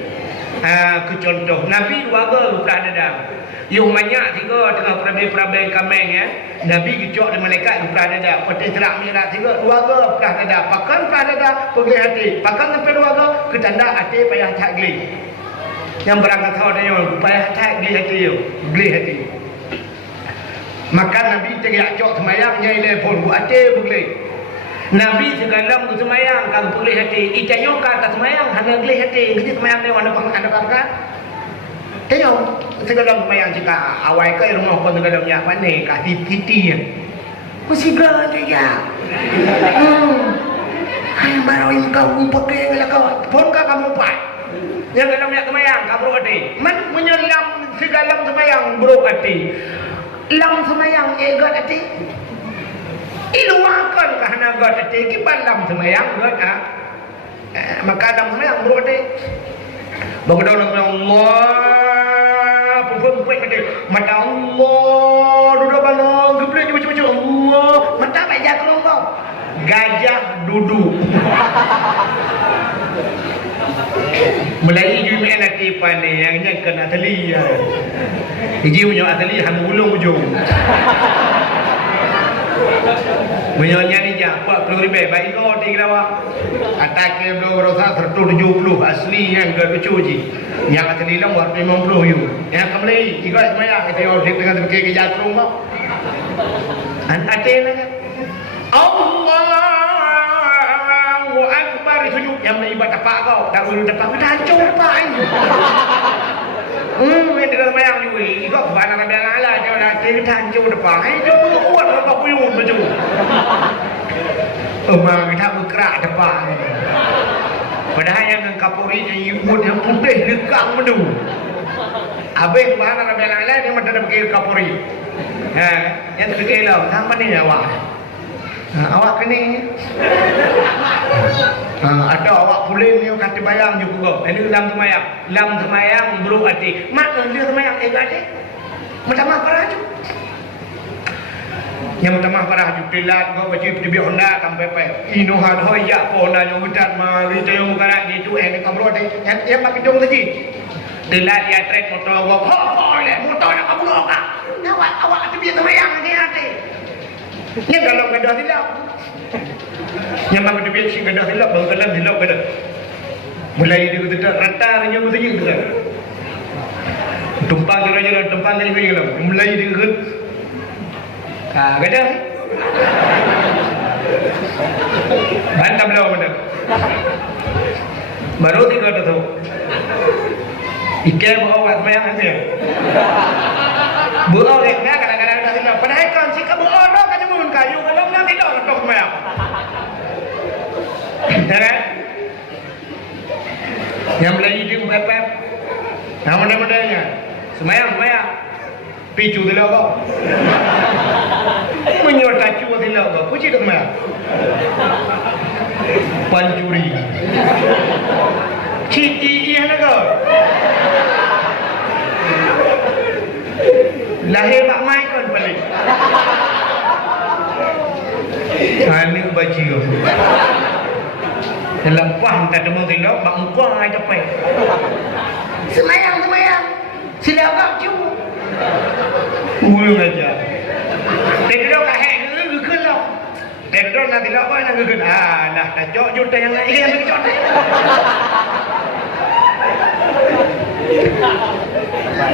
Ke contoh Nabi dua geplah dada. Yang banyak tiga tengah perabai-perabai kameng ya. Nabi gecok dengan malaikat geplah dada. Putih terak merah tiga dua geplah dada. Pakan geplah dada pergelih hati. Pakan sampai dua ke tanda hati payah tak geli. Yang berangkat tahu dia payah tak geli hati yo. Geli hati. Maka Nabi tegak cok semayang nyai telefon buat hati pergelih. Nabi segalam tu semayang kalau pergelih hati. Icanyo kata semayang hanya gelih hati. Kita semayang dia mana pangkat. Tengok segalam semayang jika awal ke rumah pun segalamnya mana kah titi ya. Mesti gala dia. Hai baru yang kau pakai kalau kau pun kamu pat. Yang segalamnya semayang kamu hati. Man menyelam segalam semayang bro hati. Lam semayang egot hati. Iluakan kerana God hati. Kipan lam semayang God maka lam semayang bro hati. Bangun Allah perempuan hati. Mata Allah duduk balong geblik macam-macam Allah. Mata baca kelompok gajah duduk. Melayu juga main hati pandai yang kena ateli ya. Iji punya ateli hang ulung ujung. Menyonya ni jak 40 ribu baik kau tinggal awak. Atak ke belum rasa 170 asli yang lucu ji. Yang ateli lang war 50 you. Yang kembali ikut semaya kita yo dengan pergi ke jatuh kau. Atel Allahu Akbar sujud yang ibadat tapak kau. Tak boleh tapak dah hancur pak. Ini dah semayang juga. Ikut kebanan Nabi Allah. Jangan nak cerita hancur depan. Itu kuat apa puyuh macam. Memang kita bergerak depan. Padahal yang kapuri yang imut yang putih dekat menu. Habis kebanan Nabi Allah dia macam nak pergi kapuri. Yang terkira lah. Sama ni awak. Awak kena. Ada awak pulih ni kata bayang juga. Ini lam semayang bro hati. Mak dia semayang hati. Macam apa raju? Yang pertama parah jutilat kau baca di Honda sampai pe. Inohan hoya pona yang hutan mari tayung karak gitu kamro deh. Yang pakai jong tadi. Dilat dia trek motor gua. Boleh motor nak kamu apa? Awak tu biar semayang hati. Yang kalau gadah silap. Yang mahu dia biar si gadah silap, bangkalan silap gadah. Mulai dia kata rata nya mesti gitu kan. Tumpang jalan tumpang lagi gitu. Mulai dia kata gadah. Bantah belau benar. Baru tiga tu. Ikan bawa semayang nanti. Bawa leknya kadang-kadang dah silap. Padahal kan si kamu orang kan cuma kayu kalau nanti dah nak semayang. Jangan. Yang Melayu dia pepep. Nama-namanya. Semayang. Picu dia lah. Menyor tacu dia lah. Puji tu semayang. Pancuri. Citi iya nak kau. Lahir Pak Mai kan balik. Anak baju. Dalam pang tak demung tengok bak muka ai capek. Semayang. Sila kau cu. Ulung aja. Tengok kat hek ke lah. Tengok nanti lah apa nak ke. Nah tak jok juta yang lain yang jok.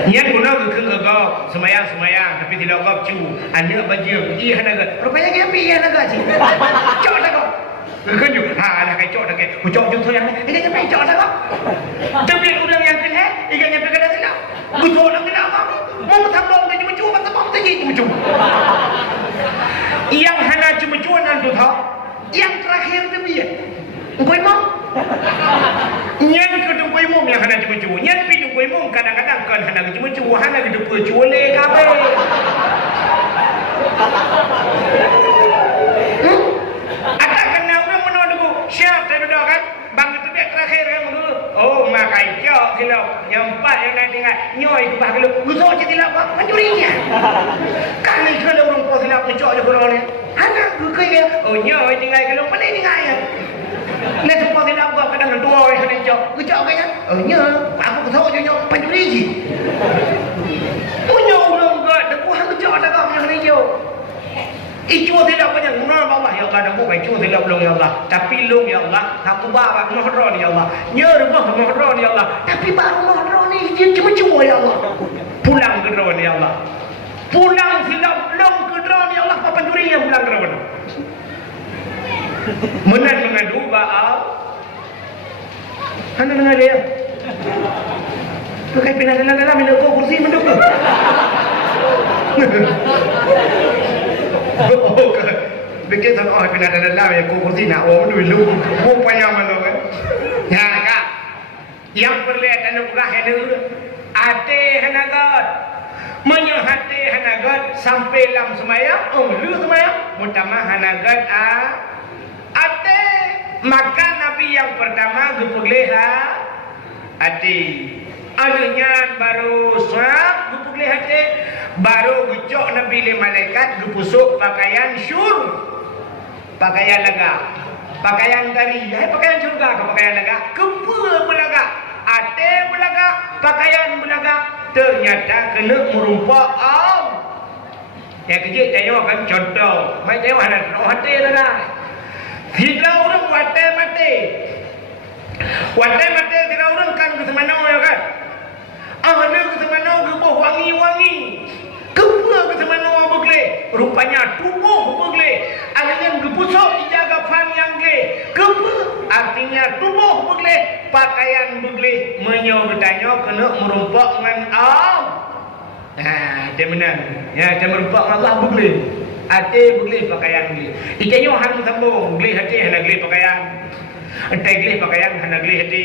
Yang guna ke kau semayang tapi tidak kau cu. Anak baju iya nak. Rupanya dia pian nak sih. Jok tak kau. Kan juga, nak kacau dah ke, ucap jumpa yang ni, ini kan kacau dah kau. Tapi udang yang kena, ikan yang pergi dah silap, betul orang kena apa? Mau tambang tu cuma cuba, tambang tu cuma cuba. Yang hana cuma cuba nanti tahu, yang terakhir tu dia, kau imam. Yang kedua kau imam yang hana cuma cuba, yang kedua kau imam kadang-kadang kan hana cuma cuba, hana kedua cuba le kape. Siap saya duduk kan. Bang itu dia terakhir kan dulu. Oh makai jok silap. Yang empat yang nanti ingat. Nyoy itu bah kalau. Gusok je silap apa? Mencurinya. Kali kalau orang kau silap ngecok je kalau ni. Anak bukan dia. Oh nyoy tinggal kalau. Mana tinggal ya? Nak semua silap apa? Kadang dua orang kena jok. Ngecok kan ya? Oh nyoy. Aku gusok je nyoy. Mencuri je. Punya orang kau. Aku hang ngecok tak kau. Yang ni jok. Icu tidak banyak guna Allah ya Allah. Aku icu tidak belum ya Allah. Tapi belum ya Allah. Aku bawa mahron ya Allah. Nyerubah mahron ya Allah. Tapi baru mahron ni dia cuma ya Allah. Pulang ke drone ya Allah. Pulang silap belum ke drone ya Allah. Apa pencuri yang pulang ke drone? Menang mengadu baal. Anda dengar dia? Pakai pindah dalam minum kursi mendukung. Bikin tak oh pindah dalam ya kursi nak oh dulu rupanya malu kan ya kak yang perlihat anu bukan hendak ate hanagat menyehati hanagat sampai lam semayang lu semayang utama hanagat ate maka nabi yang pertama gepugleha ate anunya baru swab gepugleha ate baru gucok nabi le malaikat gepusuk pakaian syur pakaian lega pakaian dari pakaian surga ke pakaian lega kepua belaga ate belaga pakaian belaga ternyata kena merumpak yang kecil tengok kan contoh mai tengok ada hati dah hidra orang mati tidak orang kan ke semana ya kan ada ke semana ke wangi kepua ke semana begle rupanya tubuh begle akhirnya gepusuk dijaga fan yang gle kepua artinya tubuh begle pakaian begle menyo bertanya kena merumpak dengan Allah. Dia menang. Ya, dia merumpak dengan Allah boleh. Hati boleh pakaian boleh. Ikannya hang sambung, boleh hati hana boleh pakaian. Entai boleh pakaian hana boleh hati.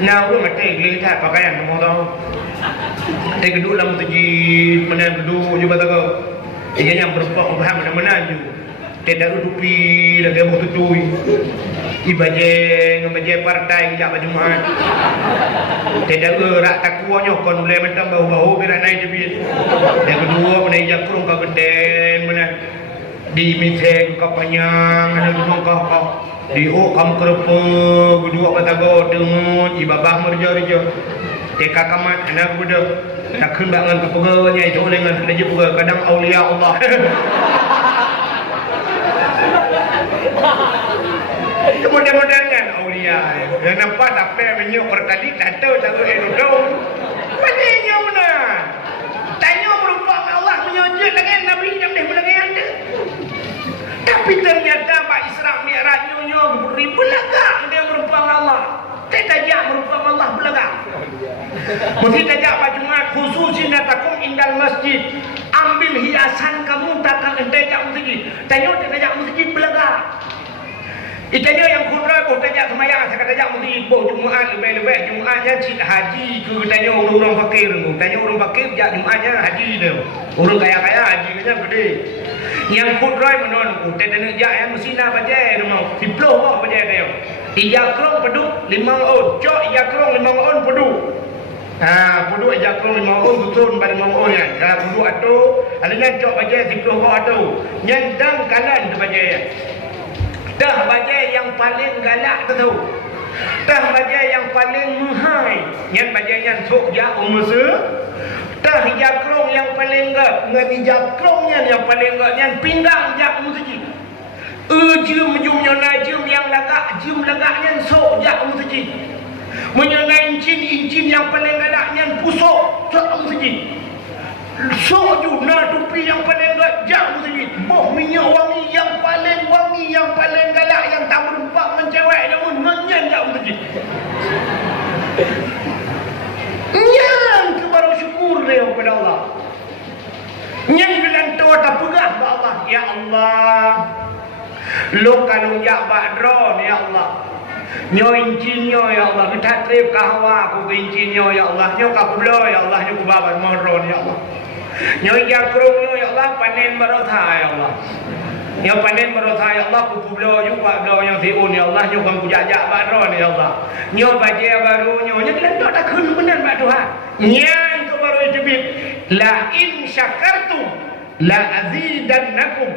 Nah, lu mati boleh tak pakaian kamu tahu. Entai kedua dalam masjid, mana kedua juga tak. Ikannya merumpak faham mana-mana je. Tidak utupi lagi mau tutui. Ibaje partai kita berjemaah. Tidak gerak takuannya kon boleh mentang bau-bau berak naik jebit. Yang kedua menaik jakrung ke benden mana di miteng ke panyang ada duduk ke di kamu kerepe kedua batago dengun ibabah merja-reja. Teka kamat anak budak nak kembangkan ke pegawainya itu dengan ada je pegawai kadang aulia Allah. Kemudian kan aulia yang nampak dapat menyuk berkali tak tahu padanya mana tanya berupa Allah menyujud dengan Nabi yang dah belakang anda tapi ternyata Pak Isra Mi'raj nyonya beribu lagak dia berupa Allah tidak berupa Allah belakang mesti tajak Pak Jumat khususin takum indal masjid ambil hiasan kamu takkan tajak masjid tanya tajak masjid belakang. Itanya yang kudra kau tajak semayang saya tajak mesti boh Jumaat lebih-lebih Jumaatnya cik haji ke tanya orang fakir tu tanya orang fakir jak Jumaatnya haji tu orang kaya-kaya haji kan gede yang kudra menon ku tanya jak yang mesti nak baca rumah 10 bah baca dia ija krong peduk 5 on cok ija krong 5 on peduk peduk ija krong 5 on tutun pada 5 on ya kalau peduk atu alanya cok baca 10 bah atu nyandang kalan tu baca ya. Dah baca yang paling galak tu tahu. Dah baca yang paling muhai. Yang baca yang sok ja umse. Dah jakrong yang paling gak. Ngan jakrongnya yang paling gak. Yang pinggang jak umse. Jum nyona jum yang lagak. Jum lagaknya sok jak umse. Menyona incin yang paling galak. Yang pusok jak umse. Soju na tupi yang paling gajah mesti boh minyak wangi yang paling galak yang tak berempak mencewek namun menyan tak mesti nyan kebaru syukur dia kepada Allah nyan bilang tua tak pegah kepada Allah ya Allah lo kalau jak badron ya Allah nyo incinyo ya Allah kita trip kahwa ku incinyo ya Allah nyo kapublo ya Allah nyo kubaban mohron ya Allah nyo jakrung nyo ya Allah panen barotha ya Allah nyo panen barotha ya Allah kupublo juga blo yang tiun ya Allah nyo kan kujajak badron ya Allah nyo baje baru nyo kan tak kun benar bak Tuhan nyan ke baru debit la in syakartum la azidannakum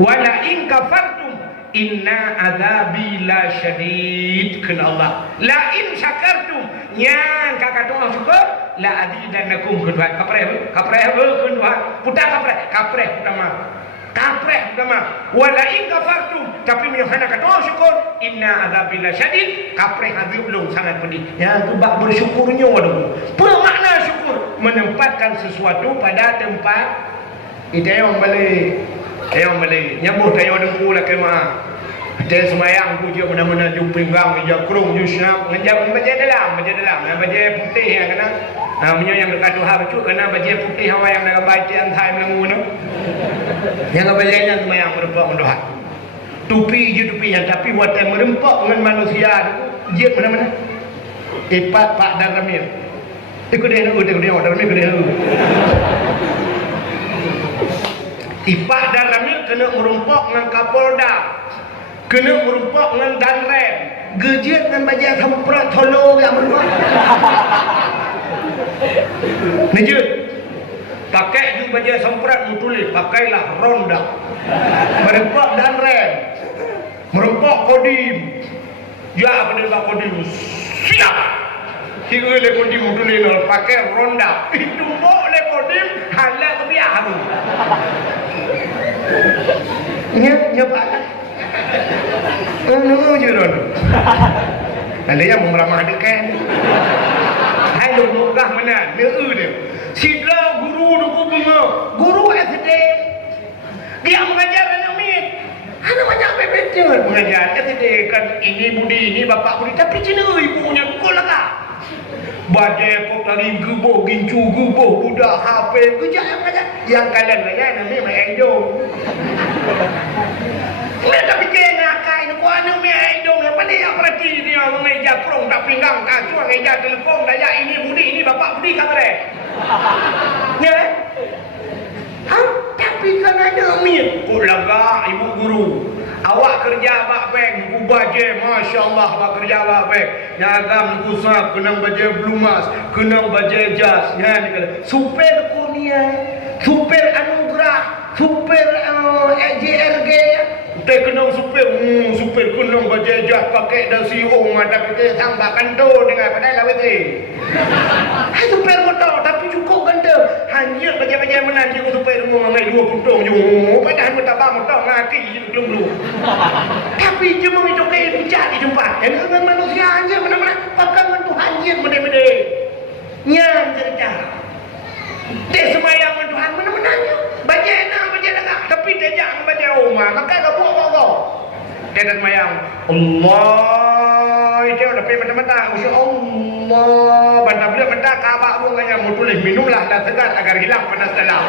wa la in kafartum inna azabi la syadid kan Allah la in syakartum nyan kakak doa syukur la azidannakum kan Tuhan kapreh kan Tuhan putar kapreh utama wala in kafartum tapi menyahana kata syukur inna azabi la syadid kapreh azab belum sangat pedih yang tu bak bersyukurnya waduh bermakna syukur menempatkan sesuatu pada tempat itu yang balik nyambut tayo dengku lah kemah dia semayang ku je mana-mana jumpa pinggang dia kerung je snap ngejam baca dalam baca putih yang kena punya yang dekat Tuhan betul kena baca putih hawa yang dalam baca antai melangu tu yang bacanya semayang merempak mendoa tupi yang tapi buat yang merempak dengan manusia tu je mana-mana Pak Daramir ikut dia Daramir ikut dia Ipak dan Ramil kena merumpak dengan Kapolda, kena merumpak dengan Danrem, gejit dengan bajian samprat tolong yang merumpak. Nejut, pakai juga bajian samprat mutulis, pakailah ronda. Merumpak Danrem, merumpak Kodim, ya penerima Kodim, siap. Hingga le Kodim mutulis pakai ronda, itu boleh Kodim halal tapi harum. Nya Pak. Je ron. Ada yang meramah dekan. Hai lu mugah mana? Neu dia. Sidra guru tu bunga. Guru SD. Dia mengajar anak mit. Ana banyak betul mengajar SD kan ini budi ini bapak budi tapi cina ibunya kol lah. badai kok tadi gebuh gincu gebuh budak HP kejap yang kalian layan ni mai idol mereka fikir ngakai ni kuana mai idol apa ni yang pergi dia mengeja krong tak pinggang kacuan ngeja telepon daya ini budi ini bapak budi kata dia ya tapi kan ada min kulaga ibu guru awak kerja bak bank ku baje masya-Allah awak kerja bak bank nyagam ku sap kena baje blumas kena baje jas ya super kunia super anugerah super JRG te kena super kena baje jas pakai dah CEO ada kita tambah kantor dengan padai lah wete super motor tapi cukup ganda hanya baje-baje menanti ku super rumah ngai 2 putung je padahal motor motor ngaki belum tapi cuma itu kayak bijak di tempat dengan manusia aja mana-mana pakai Tuhan je benda-benda nyam cerita dia semayang dengan Tuhan mana-mana baca enak baca dengar tapi dia jangan baca rumah maka kau buat dia dah semayang Allah dia dah pergi mata-mata Masya Allah bantah bila mata kabak pun kaya mau tulis minumlah dah segar agar hilang panas dalam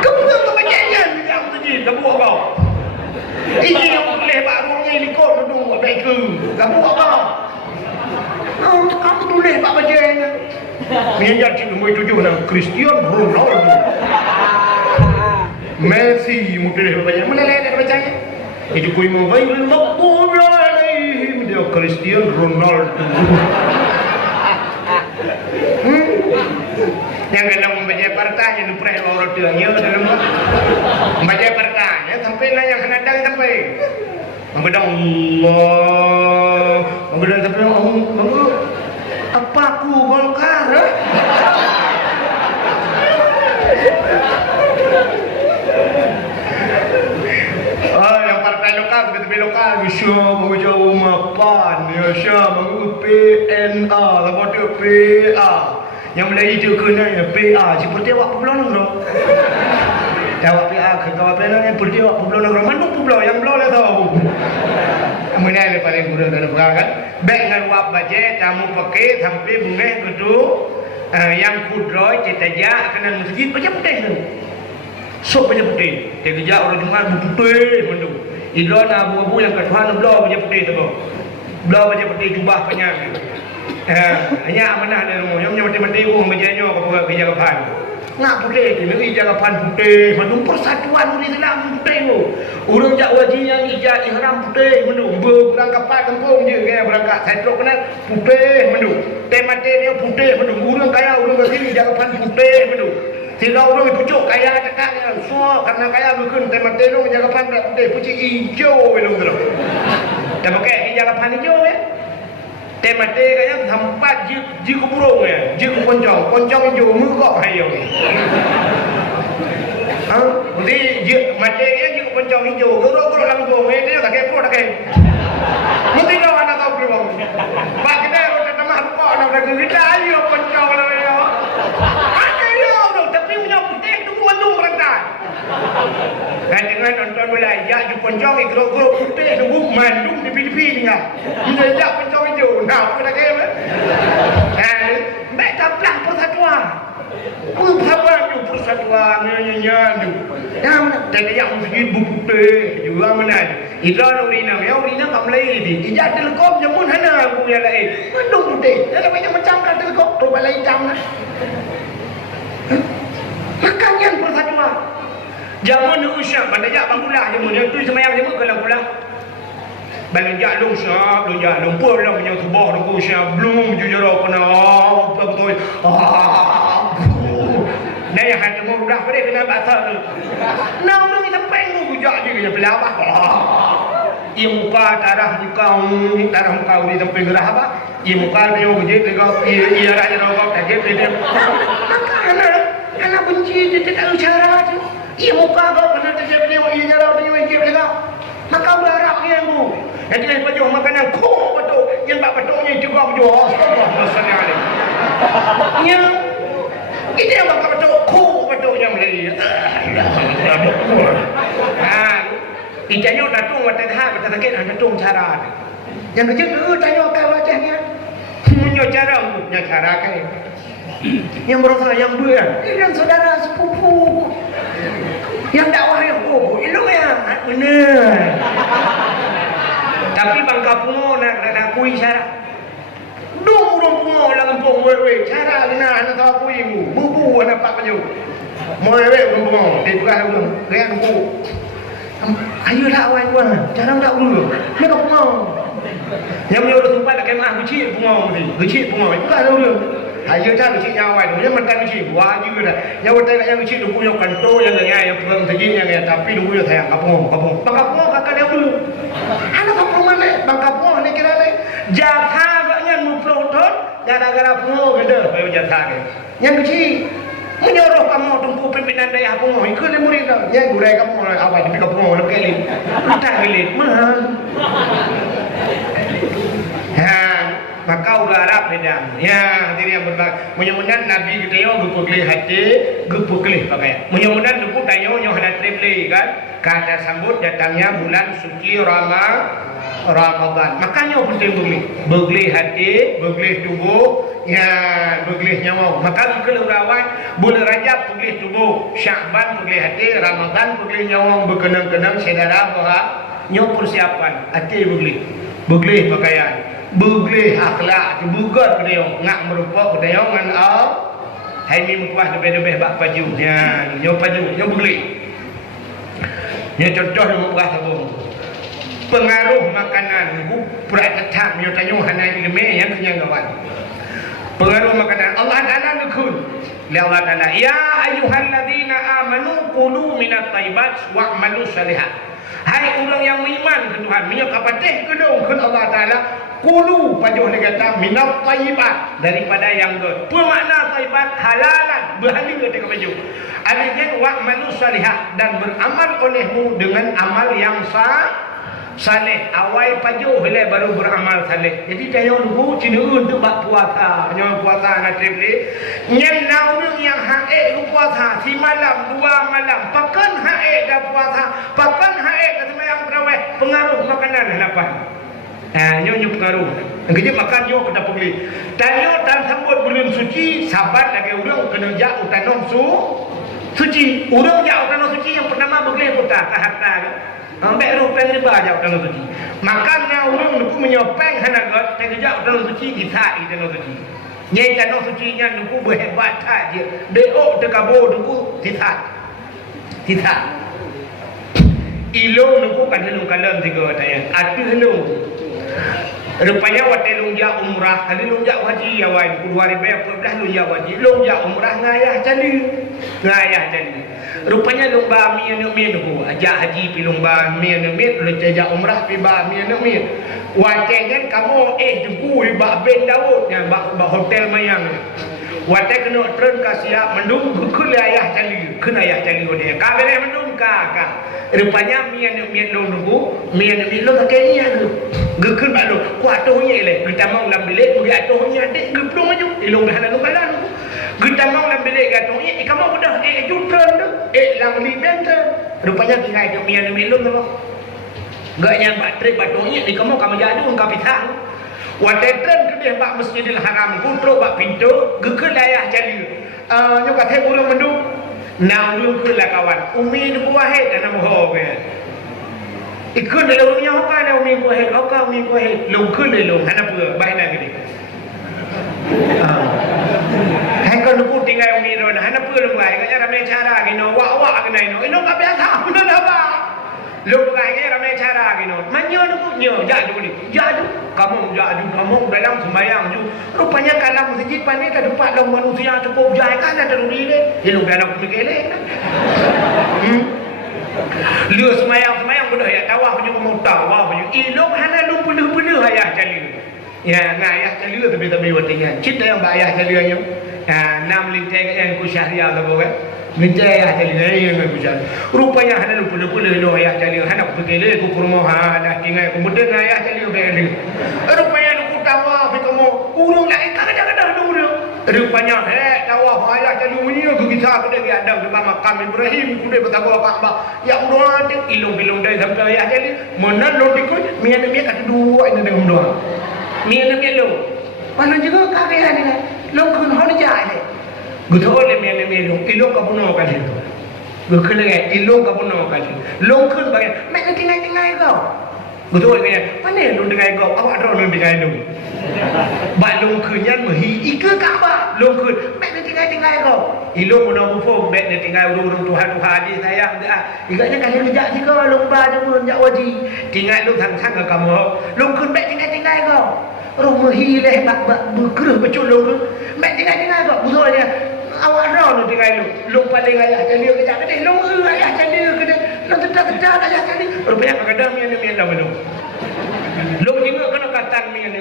kau buat kebacaannya yang tadi kau buat kau ini yang boleh pak ruangnya ini kau duduk buat baik ke kau buat kau kamu tulis pak bacaannya minyak cik nombor 7 nama Cristiano Ronaldo Messi mu tulis bacanya mana lain bacanya itu kui mau ghairil maghdubi alaihim dia Cristiano Ronaldo yang kena membaca partanya nu preh orang tuanya dalam membaca partanya sampai lah yang kena datang sampai membedah Allah membedah sampai Allah apa aku Golkar yang partai lokal betul lokal bisa mengucap mapan ya syah mengucap PNA apa tu PA yang Melayu tu kena ya PA seperti awak pulau negara awak PA ke awak PA ni seperti awak pulau negara mana pulau yang pulau lah tahu mana ada paling kurang dalam perang kan baik dengan wap bajet kamu pakai sampai bunga gitu yang kudroy cetajak kena masjid macam putih tu sok macam putih dia kejap orang Jumat putih macam idron abu-abu yang ketuhan belah macam putih tu belah macam putih jubah panjang hanya mana ada rumah yang mati-mati pun macamnya kau kerja kapan nak putih tu negeri jagapan putih macam persatuan di dalam putih tu orang jak wajib yang ijat ihram putih macam berangkapan kampung je kan berangkat setrok kena putih macam temate dia putih macam orang kaya orang bersini jagapan putih macam sehingga orang pucuk kaya cakap semua karena kaya berkun temate tu jagapan putih pucuk hijau belum tu tak pakai jagapan hijau ya temate kaya tempat ji kuburung ya ji poncong hijau mengkok hayo jadi ji mate ya ji poncong hijau goro-goro langsung dia tak kepo tak kepo mesti kau anak tahu belum pak kita udah tamah kok nak kita ayo poncong lah ya tapi punya putih tu mendung berantai dan dengan nonton bola ya di poncong goro-goro putih tu mandung di Filipina kita jak poncong hijau nah apa nak kaya mereka pelang persatuan berapa tu persatuan nyanyi jadi yang masjid putih juga mana idran urina kat Melayu ni ijat telekom jamun hana aku yang lain mandung putih ada banyak macam kan telekom tu balai hitam lah makannya persatuan jamun usyak bandajak bangulah jamun yang tu semayang jamun kalau pula banyak long syab long pun lah punya subah tu usyak belum jujur kena apa betul nah yang hati mau dah pada kena basah tu nah orang kita pengen bujak je kena pelabah ia muka darah muka uri sampai gerah apa ia muka dia bujik ia raja rokok kaget dia maka anak benci je tak tahu cara tu ia muka kau kena terjadi dia ia jarang dia wajib dia maka berharap dia tu yang jenis baju makanan kau betul yang tak betulnya juga baju astagfirullah yang ini yang makan betul kau betulnya Melayu ijanya datung mata ha mata sakit datung cara yang kecil tu tanya kau wajahnya cara untuknya cara kan yang berusaha yang berat yang saudara sepupu yang dakwah yang itu yang benar tapi bangka pungo nak kui cara dong pungo lang pong wewe cara na tahu kui bubu anak pak baju wewe pungo di bukan belum kayak bubu ayo dakwah gua cara tak dulu mereka pungo yang dia udah sempat kayak mah kecil pungo itu kan dulu ayo cara kecil nyawai dia mentan kecil wajib dah yang udah yang kecil dulu punya kanto yang yang perang segini yang tapi dulu saya kapung bangka pungo kakak dia dulu anak kapung mana bangka pungo ni kira ni jatah agaknya mufloton gara-gara pungo gede ayo jatah yang kecil menyuruh kamu tunggu pimpinan daya pungo itu ni murid yang gurai kamu awal di pungo nak kali tak kali mahal maka ulah Arab pedang ya hadirin yang berbahagia mudah-mudahan Nabi kita yo gepukli hati gepukli pakai mudah-mudahan duku tayo yo hana triple kan kada sambut datangnya bulan suci Ramadan makanya penting begli hati begli tubuh ya begli nyawa maka kalau urawan bulan Rajab begli tubuh Sya'ban begli hati Ramadan begli nyawa berkenang-kenang saudara bahwa nyo persiapan hati begli pakaian begli akhlak bugar kedeo ngak merupa kedeo ngan hai mi mukuah lebih-lebih bak baju ya nyo baju nyo begli nyo contoh mukuah sabung pengaruh makanan berat tetap nyo tanyo hanai ilmu yang kenyang kawan pengaruh makanan Allah Taala ngekun li Allah Taala ya ayyuhalladzina amanu qulu minat thayyibat wa'malu shalihat hai orang yang beriman ke Tuhan minyak kapatih kedong ke Allah Taala qulu pajuh dia kata minat thayyibat daripada yang good apa makna thayyibat halalan berhalal ketika baju artinya wa'malu shalihat dan beramal olehmu dengan amal yang saleh awal pajuh hele baru beramal saleh jadi tayo dulu cina untuk bak puasa nyo puasa na triple nyen naurung yang hae lu puasa si malam dua malam pakan hae dah puasa pakan hae ke sembahyang tarawih pengaruh makanan apa nyo pengaruh kerja makan nyo kita pergi tayo dan sambut bulan suci sabat lagi urang kena jak utanom suci urang jak utanom suci yang pertama boleh putar ke harta ambek rupiah riba aja dalam suci makanya orang nuku menyopeng hanagot terjak dalam suci kisah dalam suci nyai dalam suci nya nuku berhebat aja deo dekabo nuku kisah ilo nuku kan helung kalam tiga tanya atu helung rupanya waktu lungjak umrah kali lungjak haji ya wai 2014 lungjak haji lungjak umrah ngayah cali rupanya lumba mi nuku ajak haji pi lumba mi lungjak umrah pi ba mi watengan kamu duku ba ben Daud ya ba hotel mayang wate kena tren kasia mendung kul ayah cali kena ayah cali dia kabeh mendung ka rupanya mi nuku mi lo kakeknya gekun balu kuat tohnya le kita mau lam bilik pergi atohnya adik geplung maju ilung dah lalu kalan kita mau lam bilik atohnya kamu udah jutran tu lam liben tu rupanya tinggal itu mian milung tu gak yang baterai batohnya kamu jadu engkau pisang watetren ke dia bak Masjidil Haram kutro bak pintu gekun ayah jadi nyo kata ulung mendu na ulung kula kawan umi ni buahid dan nama ikut dalam dunia apa ada umi kuahid lung kun le lung hana pura baik nak gini hai kau nuku tinggal umi ron hana pura lung baik kaya ramai cara gino wa kena ino ka biasa benar apa lung baik ramai cara gino manyo nuku nyo jadu kamu dalam sembahyang ju rupanya kalam masjid pani ka depan dong manusia cukup jai kan ada duri le ilung dah nak mikele lu semayang bedah ya tawaf punya tawaf punya ilok hana lu penuh ayah cali ya ngayah cali tapi watinya cinta yang ayah cali nya nam lintai yang ku syahriah tu kan lintai ayah cali yang ku syahriah rupanya hana lu penuh ayah cali hana ku pergi ku rumah dah tinggal kemudian ayah cali begini rupanya lu ku tawaf kamu urung naik kadang-kadang dulu rupanya tawaf ayah cali punya ku kisah ke dia ada di makam Ibrahim ku dia bertakwa Kaabah ya Allah ilung dari sampai ayah cali mana lu dikut mian kata dua ini dengan dua mian lo Mana juga kaya ni kan. Long kun hon jai le. Guthol le me long ilong ka puno ka le. Gukhul le ilong ka puno ka le. Long kun bagai mek na tingai kau. Guthol kaya mana long tingai kau awak ro long tingai long. Ba long kun yan mhi ike ka ba long kun mek na tingai kau. Ilong puno mu fo mek na tingai urung Tuhan di sayang dah. Igaknya kali kerja jika long ba je pun jak wadi. Tingai long thang ka kamu. Long kun mek tingai kau. Rumah hileh bak berkerah berculung tu. Mek tinggal kau. Betul dia. Awak dah lu tinggal lu. Lu paling ayah jadi kerja kedai. Lu ayah jadi kedai. Lu tetap ayah jadi. Rupanya kadang mian dah belum. Lu juga kena katan mian.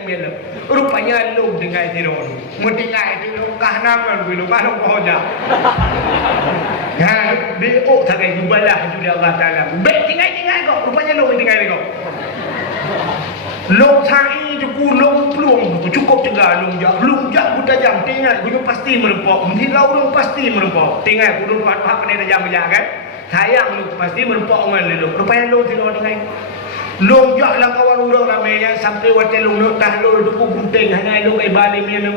Rupanya lu tinggal tidur. Mu tinggal tu lu kahnaman lu baru kau dah. Ya, beok tak kaya jubalah juga Allah Taala. Mek tinggal kau. Rupanya lu tinggal kau. Long cari cukup long peluang cukup juga long jak buta jam tinggal gunung pasti merempok mesti laurung pasti merempok tinggal gunung buat apa ni jam berjalan kan sayang lu pasti merempok dengan lu rupanya long tidur dengan long jak lah kawan orang ramai yang sampai waktu long nak tah lu cukup gunting hanya lu ai balik mian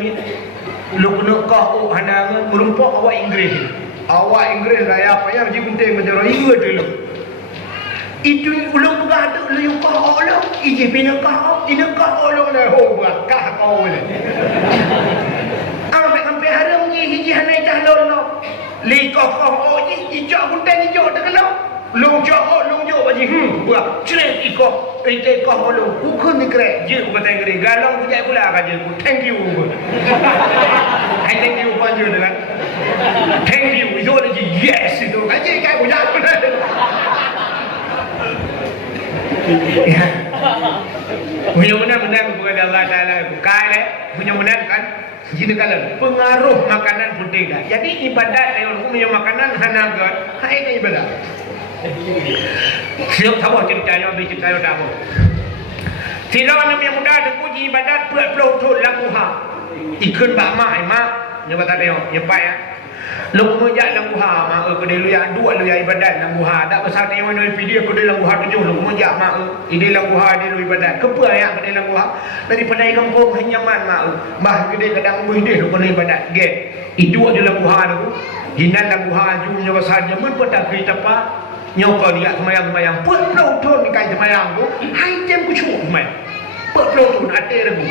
lu nak kau hanya merempok awak Inggeris raya apa yang ji gunting macam orang Inggeris dulu. Itu ulung bergaduh lu kau ulung ije pina kau ulung dah buat kah kau le ampe haram ji hiji hanai jahlon no li kau ijak gunting ijak dah kalau lung jo baji buat cret iko ite kau ulung ukun ni kre je ku kata ngeri galong ku jai pula ka je ku thank you thank you panju dengan thank you itu lagi yes itu ka je kai ku jak punya menang kepada Allah Taala bukan punya menang kan jadi kalau pengaruh makanan penting dah jadi ibadat yang punya makanan hanaga hai ke ibadat siap tahu ceritanya bercerita tahu Fir'aun yang muda dengan ibadat peluk lagu ha ikut bak mak ni kata dia ya pak ya lu mujak lagu ha mak ke dia lu yang dua lu yang ibadat lagu ha dak besar dia mana video ke dia lagu ha tujuh lu mujak mak ide lagu ha dia lu ibadat kepa yang ke dia lagu ha dari pandai kampung henyaman mak bah gede kadang buih dia lu pandai ibadat get itu dia lagu ha tu hinan lagu ha jumnya besar dia mun pada kita pa nyoko dia semayang put lu ton kai semayang tu hai tem ku chu mai put lu ton ate rebu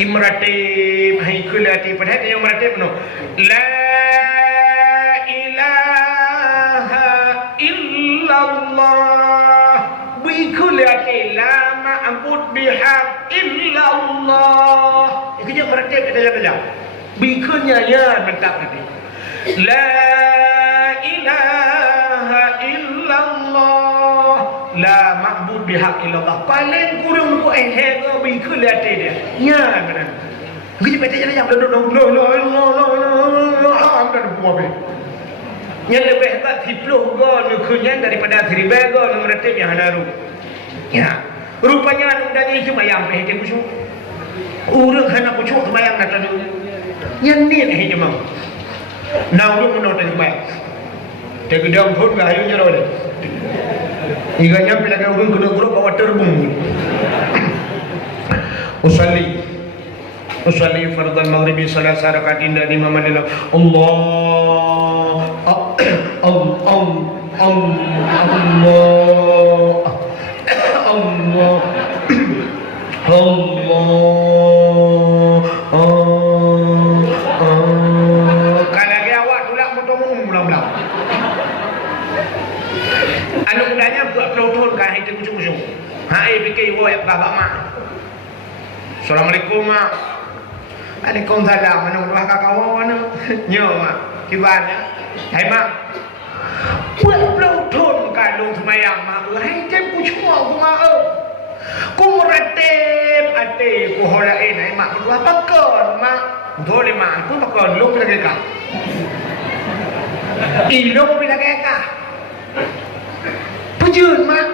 imratib hai kulati padahal yang imratib no la ilaha illallah bi kulati la ma'bud bihaq illallah itu yang imratib ada bi kulnya ya mantap tadi la ilaha illallah la ma'bud bihaq illallah paling kurang ku ke bi kulati dia ya benar Gigi pete jalan yang amdan buat be. Yang lebih hebat 10 gol nukunyan daripada 1000 gol meretip yang hanaru. Ya, rupanya anu dani cuma yang pe hete kucu. Urang hana kucu semayang nak tadu. Yang ni hete mang. Nau lu menot tadi baik. Te gedang pun ga ayu nyaro de. Iganya pelaga urang kudu grup bawa terbung. Usalli fardal maghribi salat rakaat dan imam adalah Allah kalau dia awak tulak bertemu mula-mula anu mudahnya buat pelotol kan itu kucung-kucung hai fikir wo ya babak mak Assalamualaikum mak Waalaikumsalam mana udah kawan nyo mak kibarnya hai mak buat pelotol kan dong semayang mak hai tem ku cuma ku mak ku meratib ate ku holain hai mak berdua pakon mak boleh mak ku pakon lu bila kekak ilo mo bila kekak pujun mak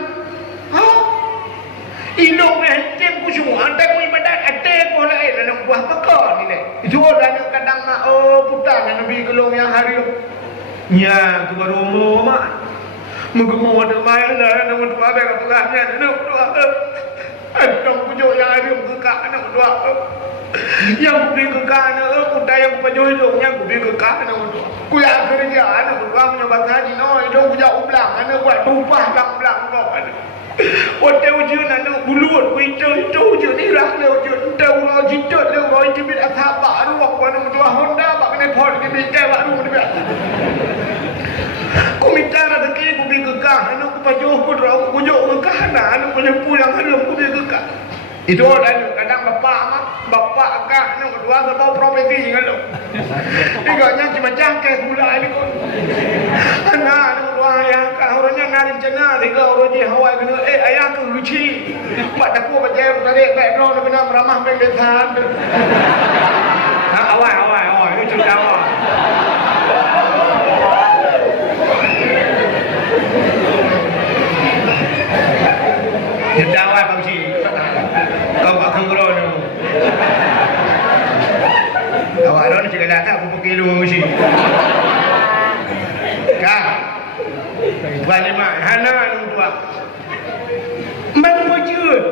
ilong tem ku semua ante ku ibadat ate ku lain nak buah pakon ni itu orang kadang mak putang nabi gelong yang hari nya tu baru umur mak menggemau ada mai lah nak dua beg tulahnya nak dua antong ku jo yang hari ku kak nak dua Yang pergi ke kana, aku tayang penjual dong. Yang pergi ke kana, aku yang kerja, anak berang nyoba haji, no, itu aku jauh belang, anak buat tumpah belang kau ada. Hotel ujian anak buluan, itu ujian ni rak le ujian, tahu orang jidat le orang itu bila tak baru aku anak berdua Honda, bak kena pon ke bingkai baru dia. Aku minta rezeki aku pergi ke kana, anak aku pajuh aku aku pujuk ke kana, anak punya pulang ada aku pergi ke kana. Itu kadang bapak agak nak berdua sebab properti kan lo. Tiganya cuma jangkai gula ini kon. Anak berdua ayah kau orangnya ngarin cina, tiga orang je Hawaii kena ayah ke luci. Mak tak kuat macam tadi background nak kena meramah pendetan. Awal, itu cerita awal. Cerita awal Pak Cik. Kau buat kengurau ni. Awak ada ni cakap datang aku pergi dulu mesti. Kak. Bukan ni mak. Hana ni tua. Mana pujud.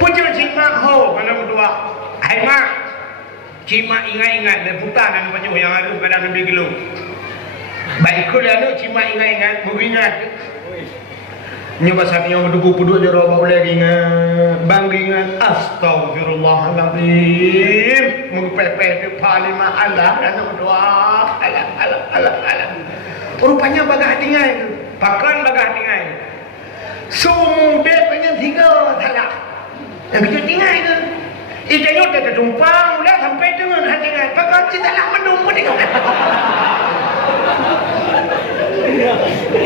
Pujud cik mak ho. Mana tua. Hai mak. Cik mak ingat-ingat. Dan putar dan pujud yang ada kadang lebih kilo. Baik kuliah tu cik mak ingat-ingat. Mengingat. Nyoba saat yang berdua puduk je roba boleh ingat bangga ingat astagfirullahaladzim mengepeh-peh di palima Allah dan berdoa alah rupanya bagah tinggal pakan bagah tinggal sumudet banyak tinggal talak yang kecil tinggal itu itu tak tumpang udah sampai dengan hati pakan kita lah menunggu dengan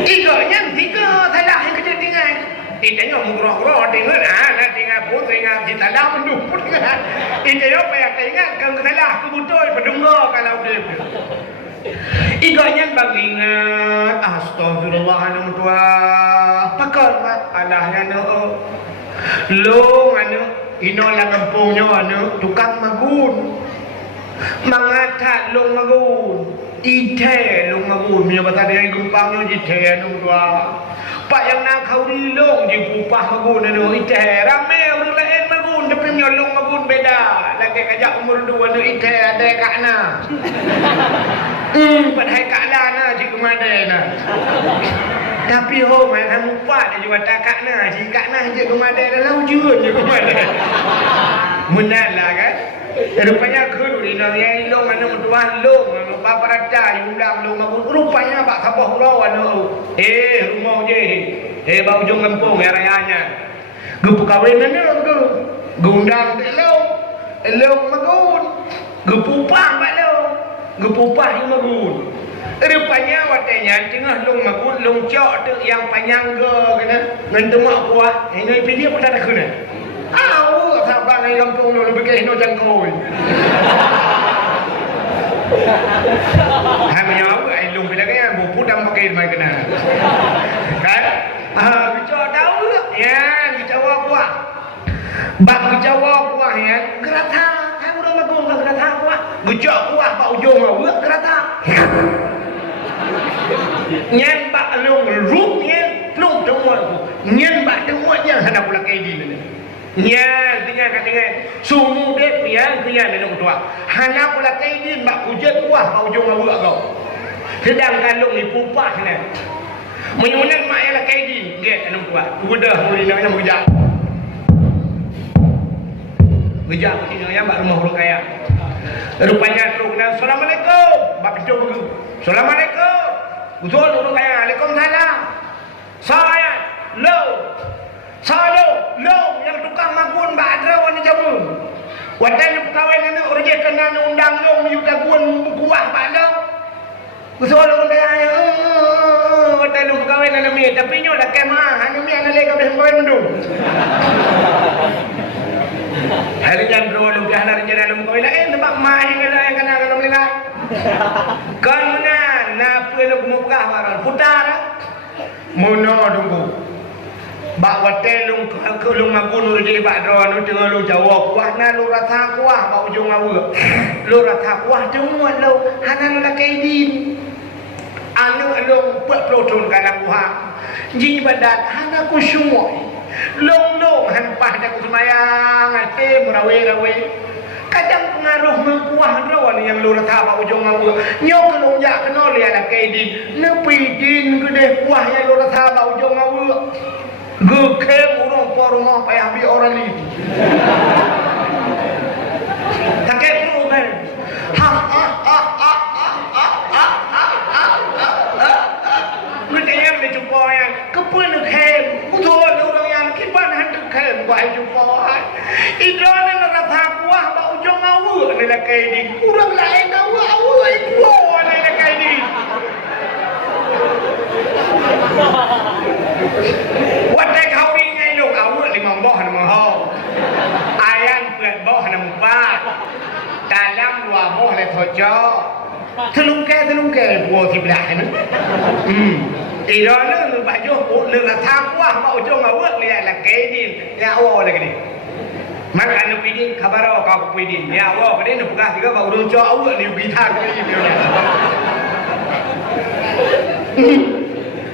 Iganya tiga salah yang kecil tinggal. Itanya murah-murah tinggal nak tinggal pun tinggal kita dah mendukung tinggal. Itanya apa yang tinggal kan salah kebutuhan pendengar kalau dia. Iganya bagi ingat astagfirullahaladzim tua. Pakar mak Allah anu. Long anu ino lang kampungnya anu tukang magun. Mangatat long magun. Ite long magun punya bahasa dia gumpangnya ite anu dua. Pak yang nak kau dilong di pupah magun anu ite ramai orang lain magun tapi punya long magun beda. Lagi kajak umur dua anu ite ada kakna. Padahal kakna na jika mana na. Tapi ho mai kamu pat dia juga tak kakna jika kakna jika mana dalam ujung jika mana. Munala kan. Rupanya kudu di yang long anu tuan long anu bapa raja yang ulang long aku rupanya bak sabah pulau anu rumah je bau ujung kampung rayanya gepu kawin anu tu gundang te long magun gepu pang bak gepu pang yang magun rupanya watanya tengah long magun long cok tu yang panjang ke kena ngan temak kuah ini pilih pun tak kena tak bang di kampung lu lebih kehino jangkau. Kami yang ai lung bila kaya bu pudang pakai mai kena. Kan? Bicara tahu ya, bicara kuah. Bak bicara kuah ya, gerata. Kamu dah magung gerata kuah. Bicara kuah bak ujung awak gerata. Nyen bak lung rup nyen plung semua. Nyen bak semua yang hendak pula kaya di ni. Nya dengan sumu dia yang dia nak tua. Hana pula kaidin mak hujan kuah kau ujung awak kau. Sedangkan lu ni pupah ni. Menyunan mak ialah kaidin dia nak tua. Udah muli nak bekerja. Bekerja ini yang bak rumah orang kaya. Rupanya teruk dan assalamualaikum. Bak pintu begitu. Assalamualaikum. Betul orang kaya. Waalaikumsalam. Saya Long yang tukang magun badra warna jamu. Wadai pegawai ni orang je kena undang long you daguan bukuah badra. Betul orang kaya. Wadai pegawai ni mi tapi nyo dah kemah, hanya mi ana lega pegawai mendu. Hari jan bro lu dah hari jan dalam pegawai lain tempat mai yang kena kalau melina. Kan na perlu mukah baran putar. Mono tunggu. Bak watelung kelung magun urji bak drone tengah lu jawab kuah na lu rasa kuah bak ujung awak lu rasa kuah semua lu hana lu kaidin anu lu buat proton kana kuah ji badan hana ku semua long han pah dak semayang ate murawe kadang pengaruh mengkuah rawan yang lu rata ba ujung ngau nyo kelung ya kena le ala kaidin nepi din gede kuah yang lu rata ba ujung ngau ge urung porong payah bi orang ni tak perlu kan gede yang le jumpa yang kepun kem betul orang yang kiban hendak kem ba jumpa idon rata kuah ba ujung ngau ni la kaidin urang lain ngau ibu ni la kaidin Wadai kau ini lu kau lima boh nama ho, ayam buat boh nama empat, dalam dua boh le tojo, telungke buat sebelah ni. Irana lu baju lu rata kuah mau ujung awak ni la kedin, ya awak lagi ni. Maka anu pidin kabar awak kau pidin, ya awak pidin bukan tiga bau runco awak ni kita kau ni.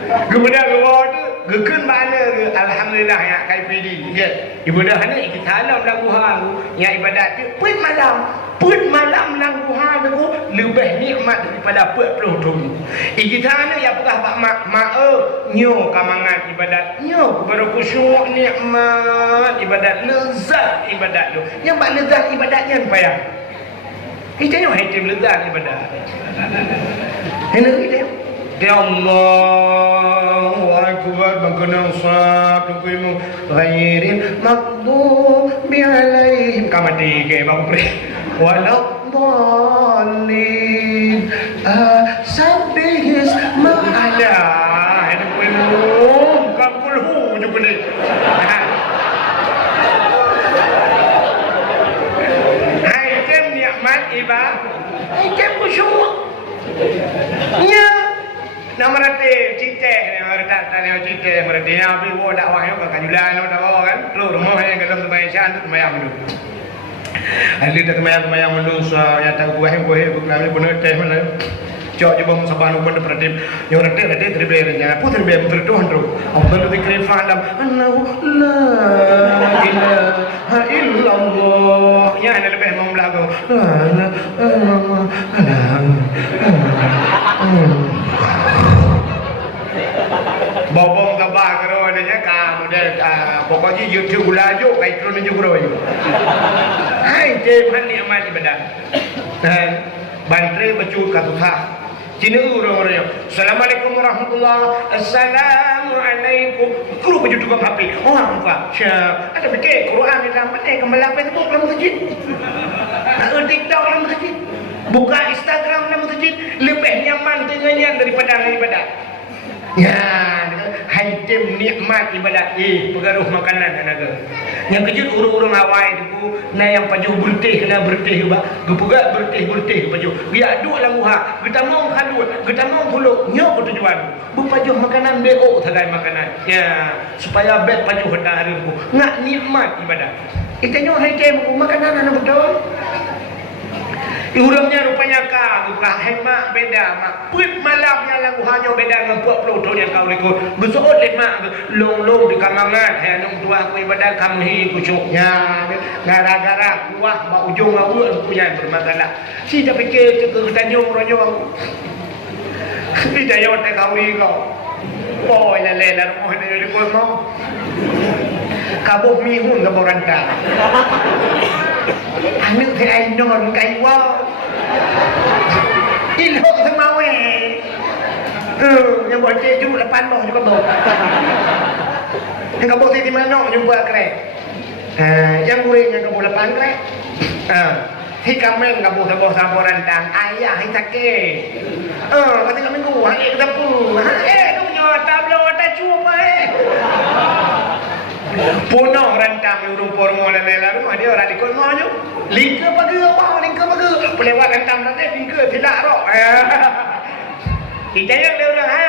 Kemudian keluar tu, gekun mana ke? Alhamdulillah ya kai pidi. Ya, ibadah ni kita alam lagu hang, ya ibadat tu pun malam lagu hang tu lebih nikmat daripada 40 tahun. Kita ni ya pegah pak mak nyo kamangan ibadat nyo baru khusyuk nikmat ibadat lezat ibadat tu. Yang bak lezat ibadatnya payah. Kita nyo hitam lezat ibadat. Hendak kita Ya Allahu Akbar Bangkana sab Tukimu Ghairin Makdubi alaihim Kamati ke Bang Pri Waladhalin Sabihis Ma'ala Ini kuimu Kakulhu juga ni Hai kem ni'mat iba Hai kem kusyuk Ya nama rete ciceh nama rete tanya ciceh mereka yang beli wah dakwah yang kajulan dakwah kan lu rumah yang dalam tempat tu tempat mendu ahli tempat mendu ya tahu gue bukan benar teh mana cok coba musabanu pun peradim yang rete terbernya putri Tuhan tu Allah tu dikira falam Allahu la ilaha illallah ya ada lebih mau belagu Bobong tabah karo adanya kamu dah pokoknya YouTube laju kai turun juga royo. Hai jeman nikmat ibadah. Dan bantre becut katuha. Cina orang-orang. Assalamualaikum warahmatullahi. Assalamualaikum. Guru baju tukang HP. Orang apa? Syah. Ada fikir Quran di dalam mana kemelang Facebook dalam masjid. TikTok dalam masjid. Buka Instagram dalam masjid lebih nyaman dengannya daripada ibadah. Ya, haitim nikmat ibadat pengaruh makanan tenaga. Yang kejut urung-urung awai tu na yang pajuh bertih kena bertih ba. Gepuga bertih pajuh. Biar duk lang uha, kita mau kadut, kita mau puluk nyok tujuan. Berpajuh makanan beo tagai makanan. Ya, supaya bet pajuh hari ku. Nak nikmat ibadat. Kita nyok haitim makanan ana betul. Urangnya rupanya bukan hemat beda mak put malamnya lagu hanya beda dengan 40 tahun yang kau ikut besok mak long di kamangan hai nung tua aku ibadah kamu hi kucuknya gara-gara kuah bak ujung awak punya bermasalah si dah fikir ke tanyung ronyo aku si dah yot kau kau boy lele rumah ni kau mau kabuk mihun kabuk ranta Anak saya non kai wow, ilhok sama we, yang buat ceju lepan noh juga bau, yang kabut di mana jumpa kerek, yang goreng yang kabut lepan kerek, hikamen kabut sebuah samporan tang ayah hitake, kata kami gua kita pun, tu punya tablo tak cuma Punah rantang urung pormo lela rumah dia orang ikut maunya. Lingka pagi apa? Lingka pagi. Pelewat rantang nanti lingka tidak roh. Kita yang lewat hai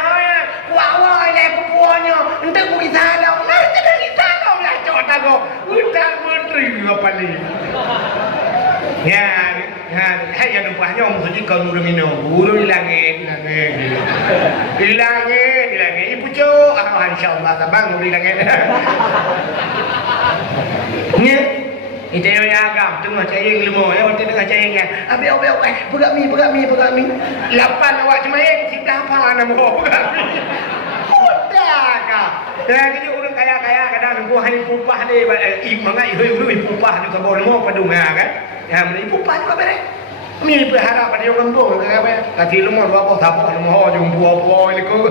wah le puanya. Entah ku kita dah. Nah tidak kita kau lah cot aku. Udah menteri apa ni? Ya, hai yang nampaknya orang mesti kau urung minum. Urung langit. Ibu cok, insyaAllah tabang uri langit. Nya, Itu yang agam tengah cayeng lemo ya waktu tengah cayeng ya. Abi pegang mi. Lapan awak cemayeng kita apa nama pegang mi. Udah kah. Ya jadi orang kaya kadang gua hanya pupah ni mangai hui pupah ni kabur lemo padunga kan. Ya meni pupah juga beres. Mi berharap pada orang tua apa kati lemo apa tapok lemo jum puo ni ko.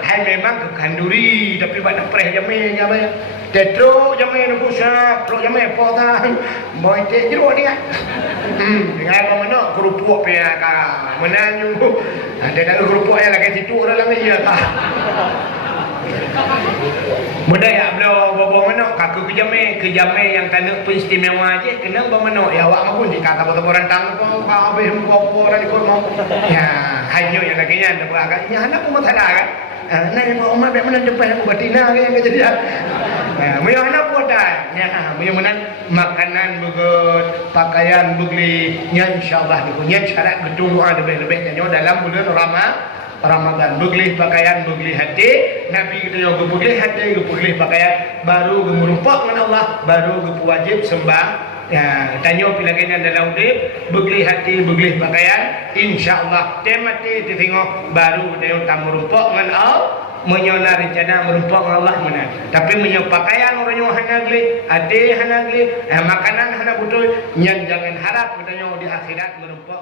Hai memang kekanduri tapi pada preh jamin apa ya. Tetro jamin pusat, pro jamin potang. Boy te jero ni kan. Dengan apa mana kerupuk pe ka menanyu. Ada dak kerupuk yang lagi situ dalam ni ya ka. Mudah ya beliau bawa mana kaku kejame yang kena peristimewa aja kena bawa mana ya awak pun jika tak bertemu rantang kau habis bawa dari kau mau ya hanya yang lagi nya ada agaknya anak pun masalah kan nah yang mau umar mana depan aku batina yang kejadian mau anak pun dah ya mau mana makanan begut pakaian begli nya insyaallah nya syarat gedung doa lebih-lebih nya dalam bulan Ramadan beglih pakaian beglih hati Nabi kita yang beglih hati beglih pakaian baru gemurumpak dengan Allah baru wajib sembah ya tanya pilaganya dalam hidup beglih hati beglih pakaian insyaallah temati ditengok baru kita yang merumpak dengan Allah menyona rencana merumpak dengan Allah mana tapi menyok pakaian orang yang hanagli hati hanagli makanan hana betul yang jangan harap kita yang di akhirat merumpak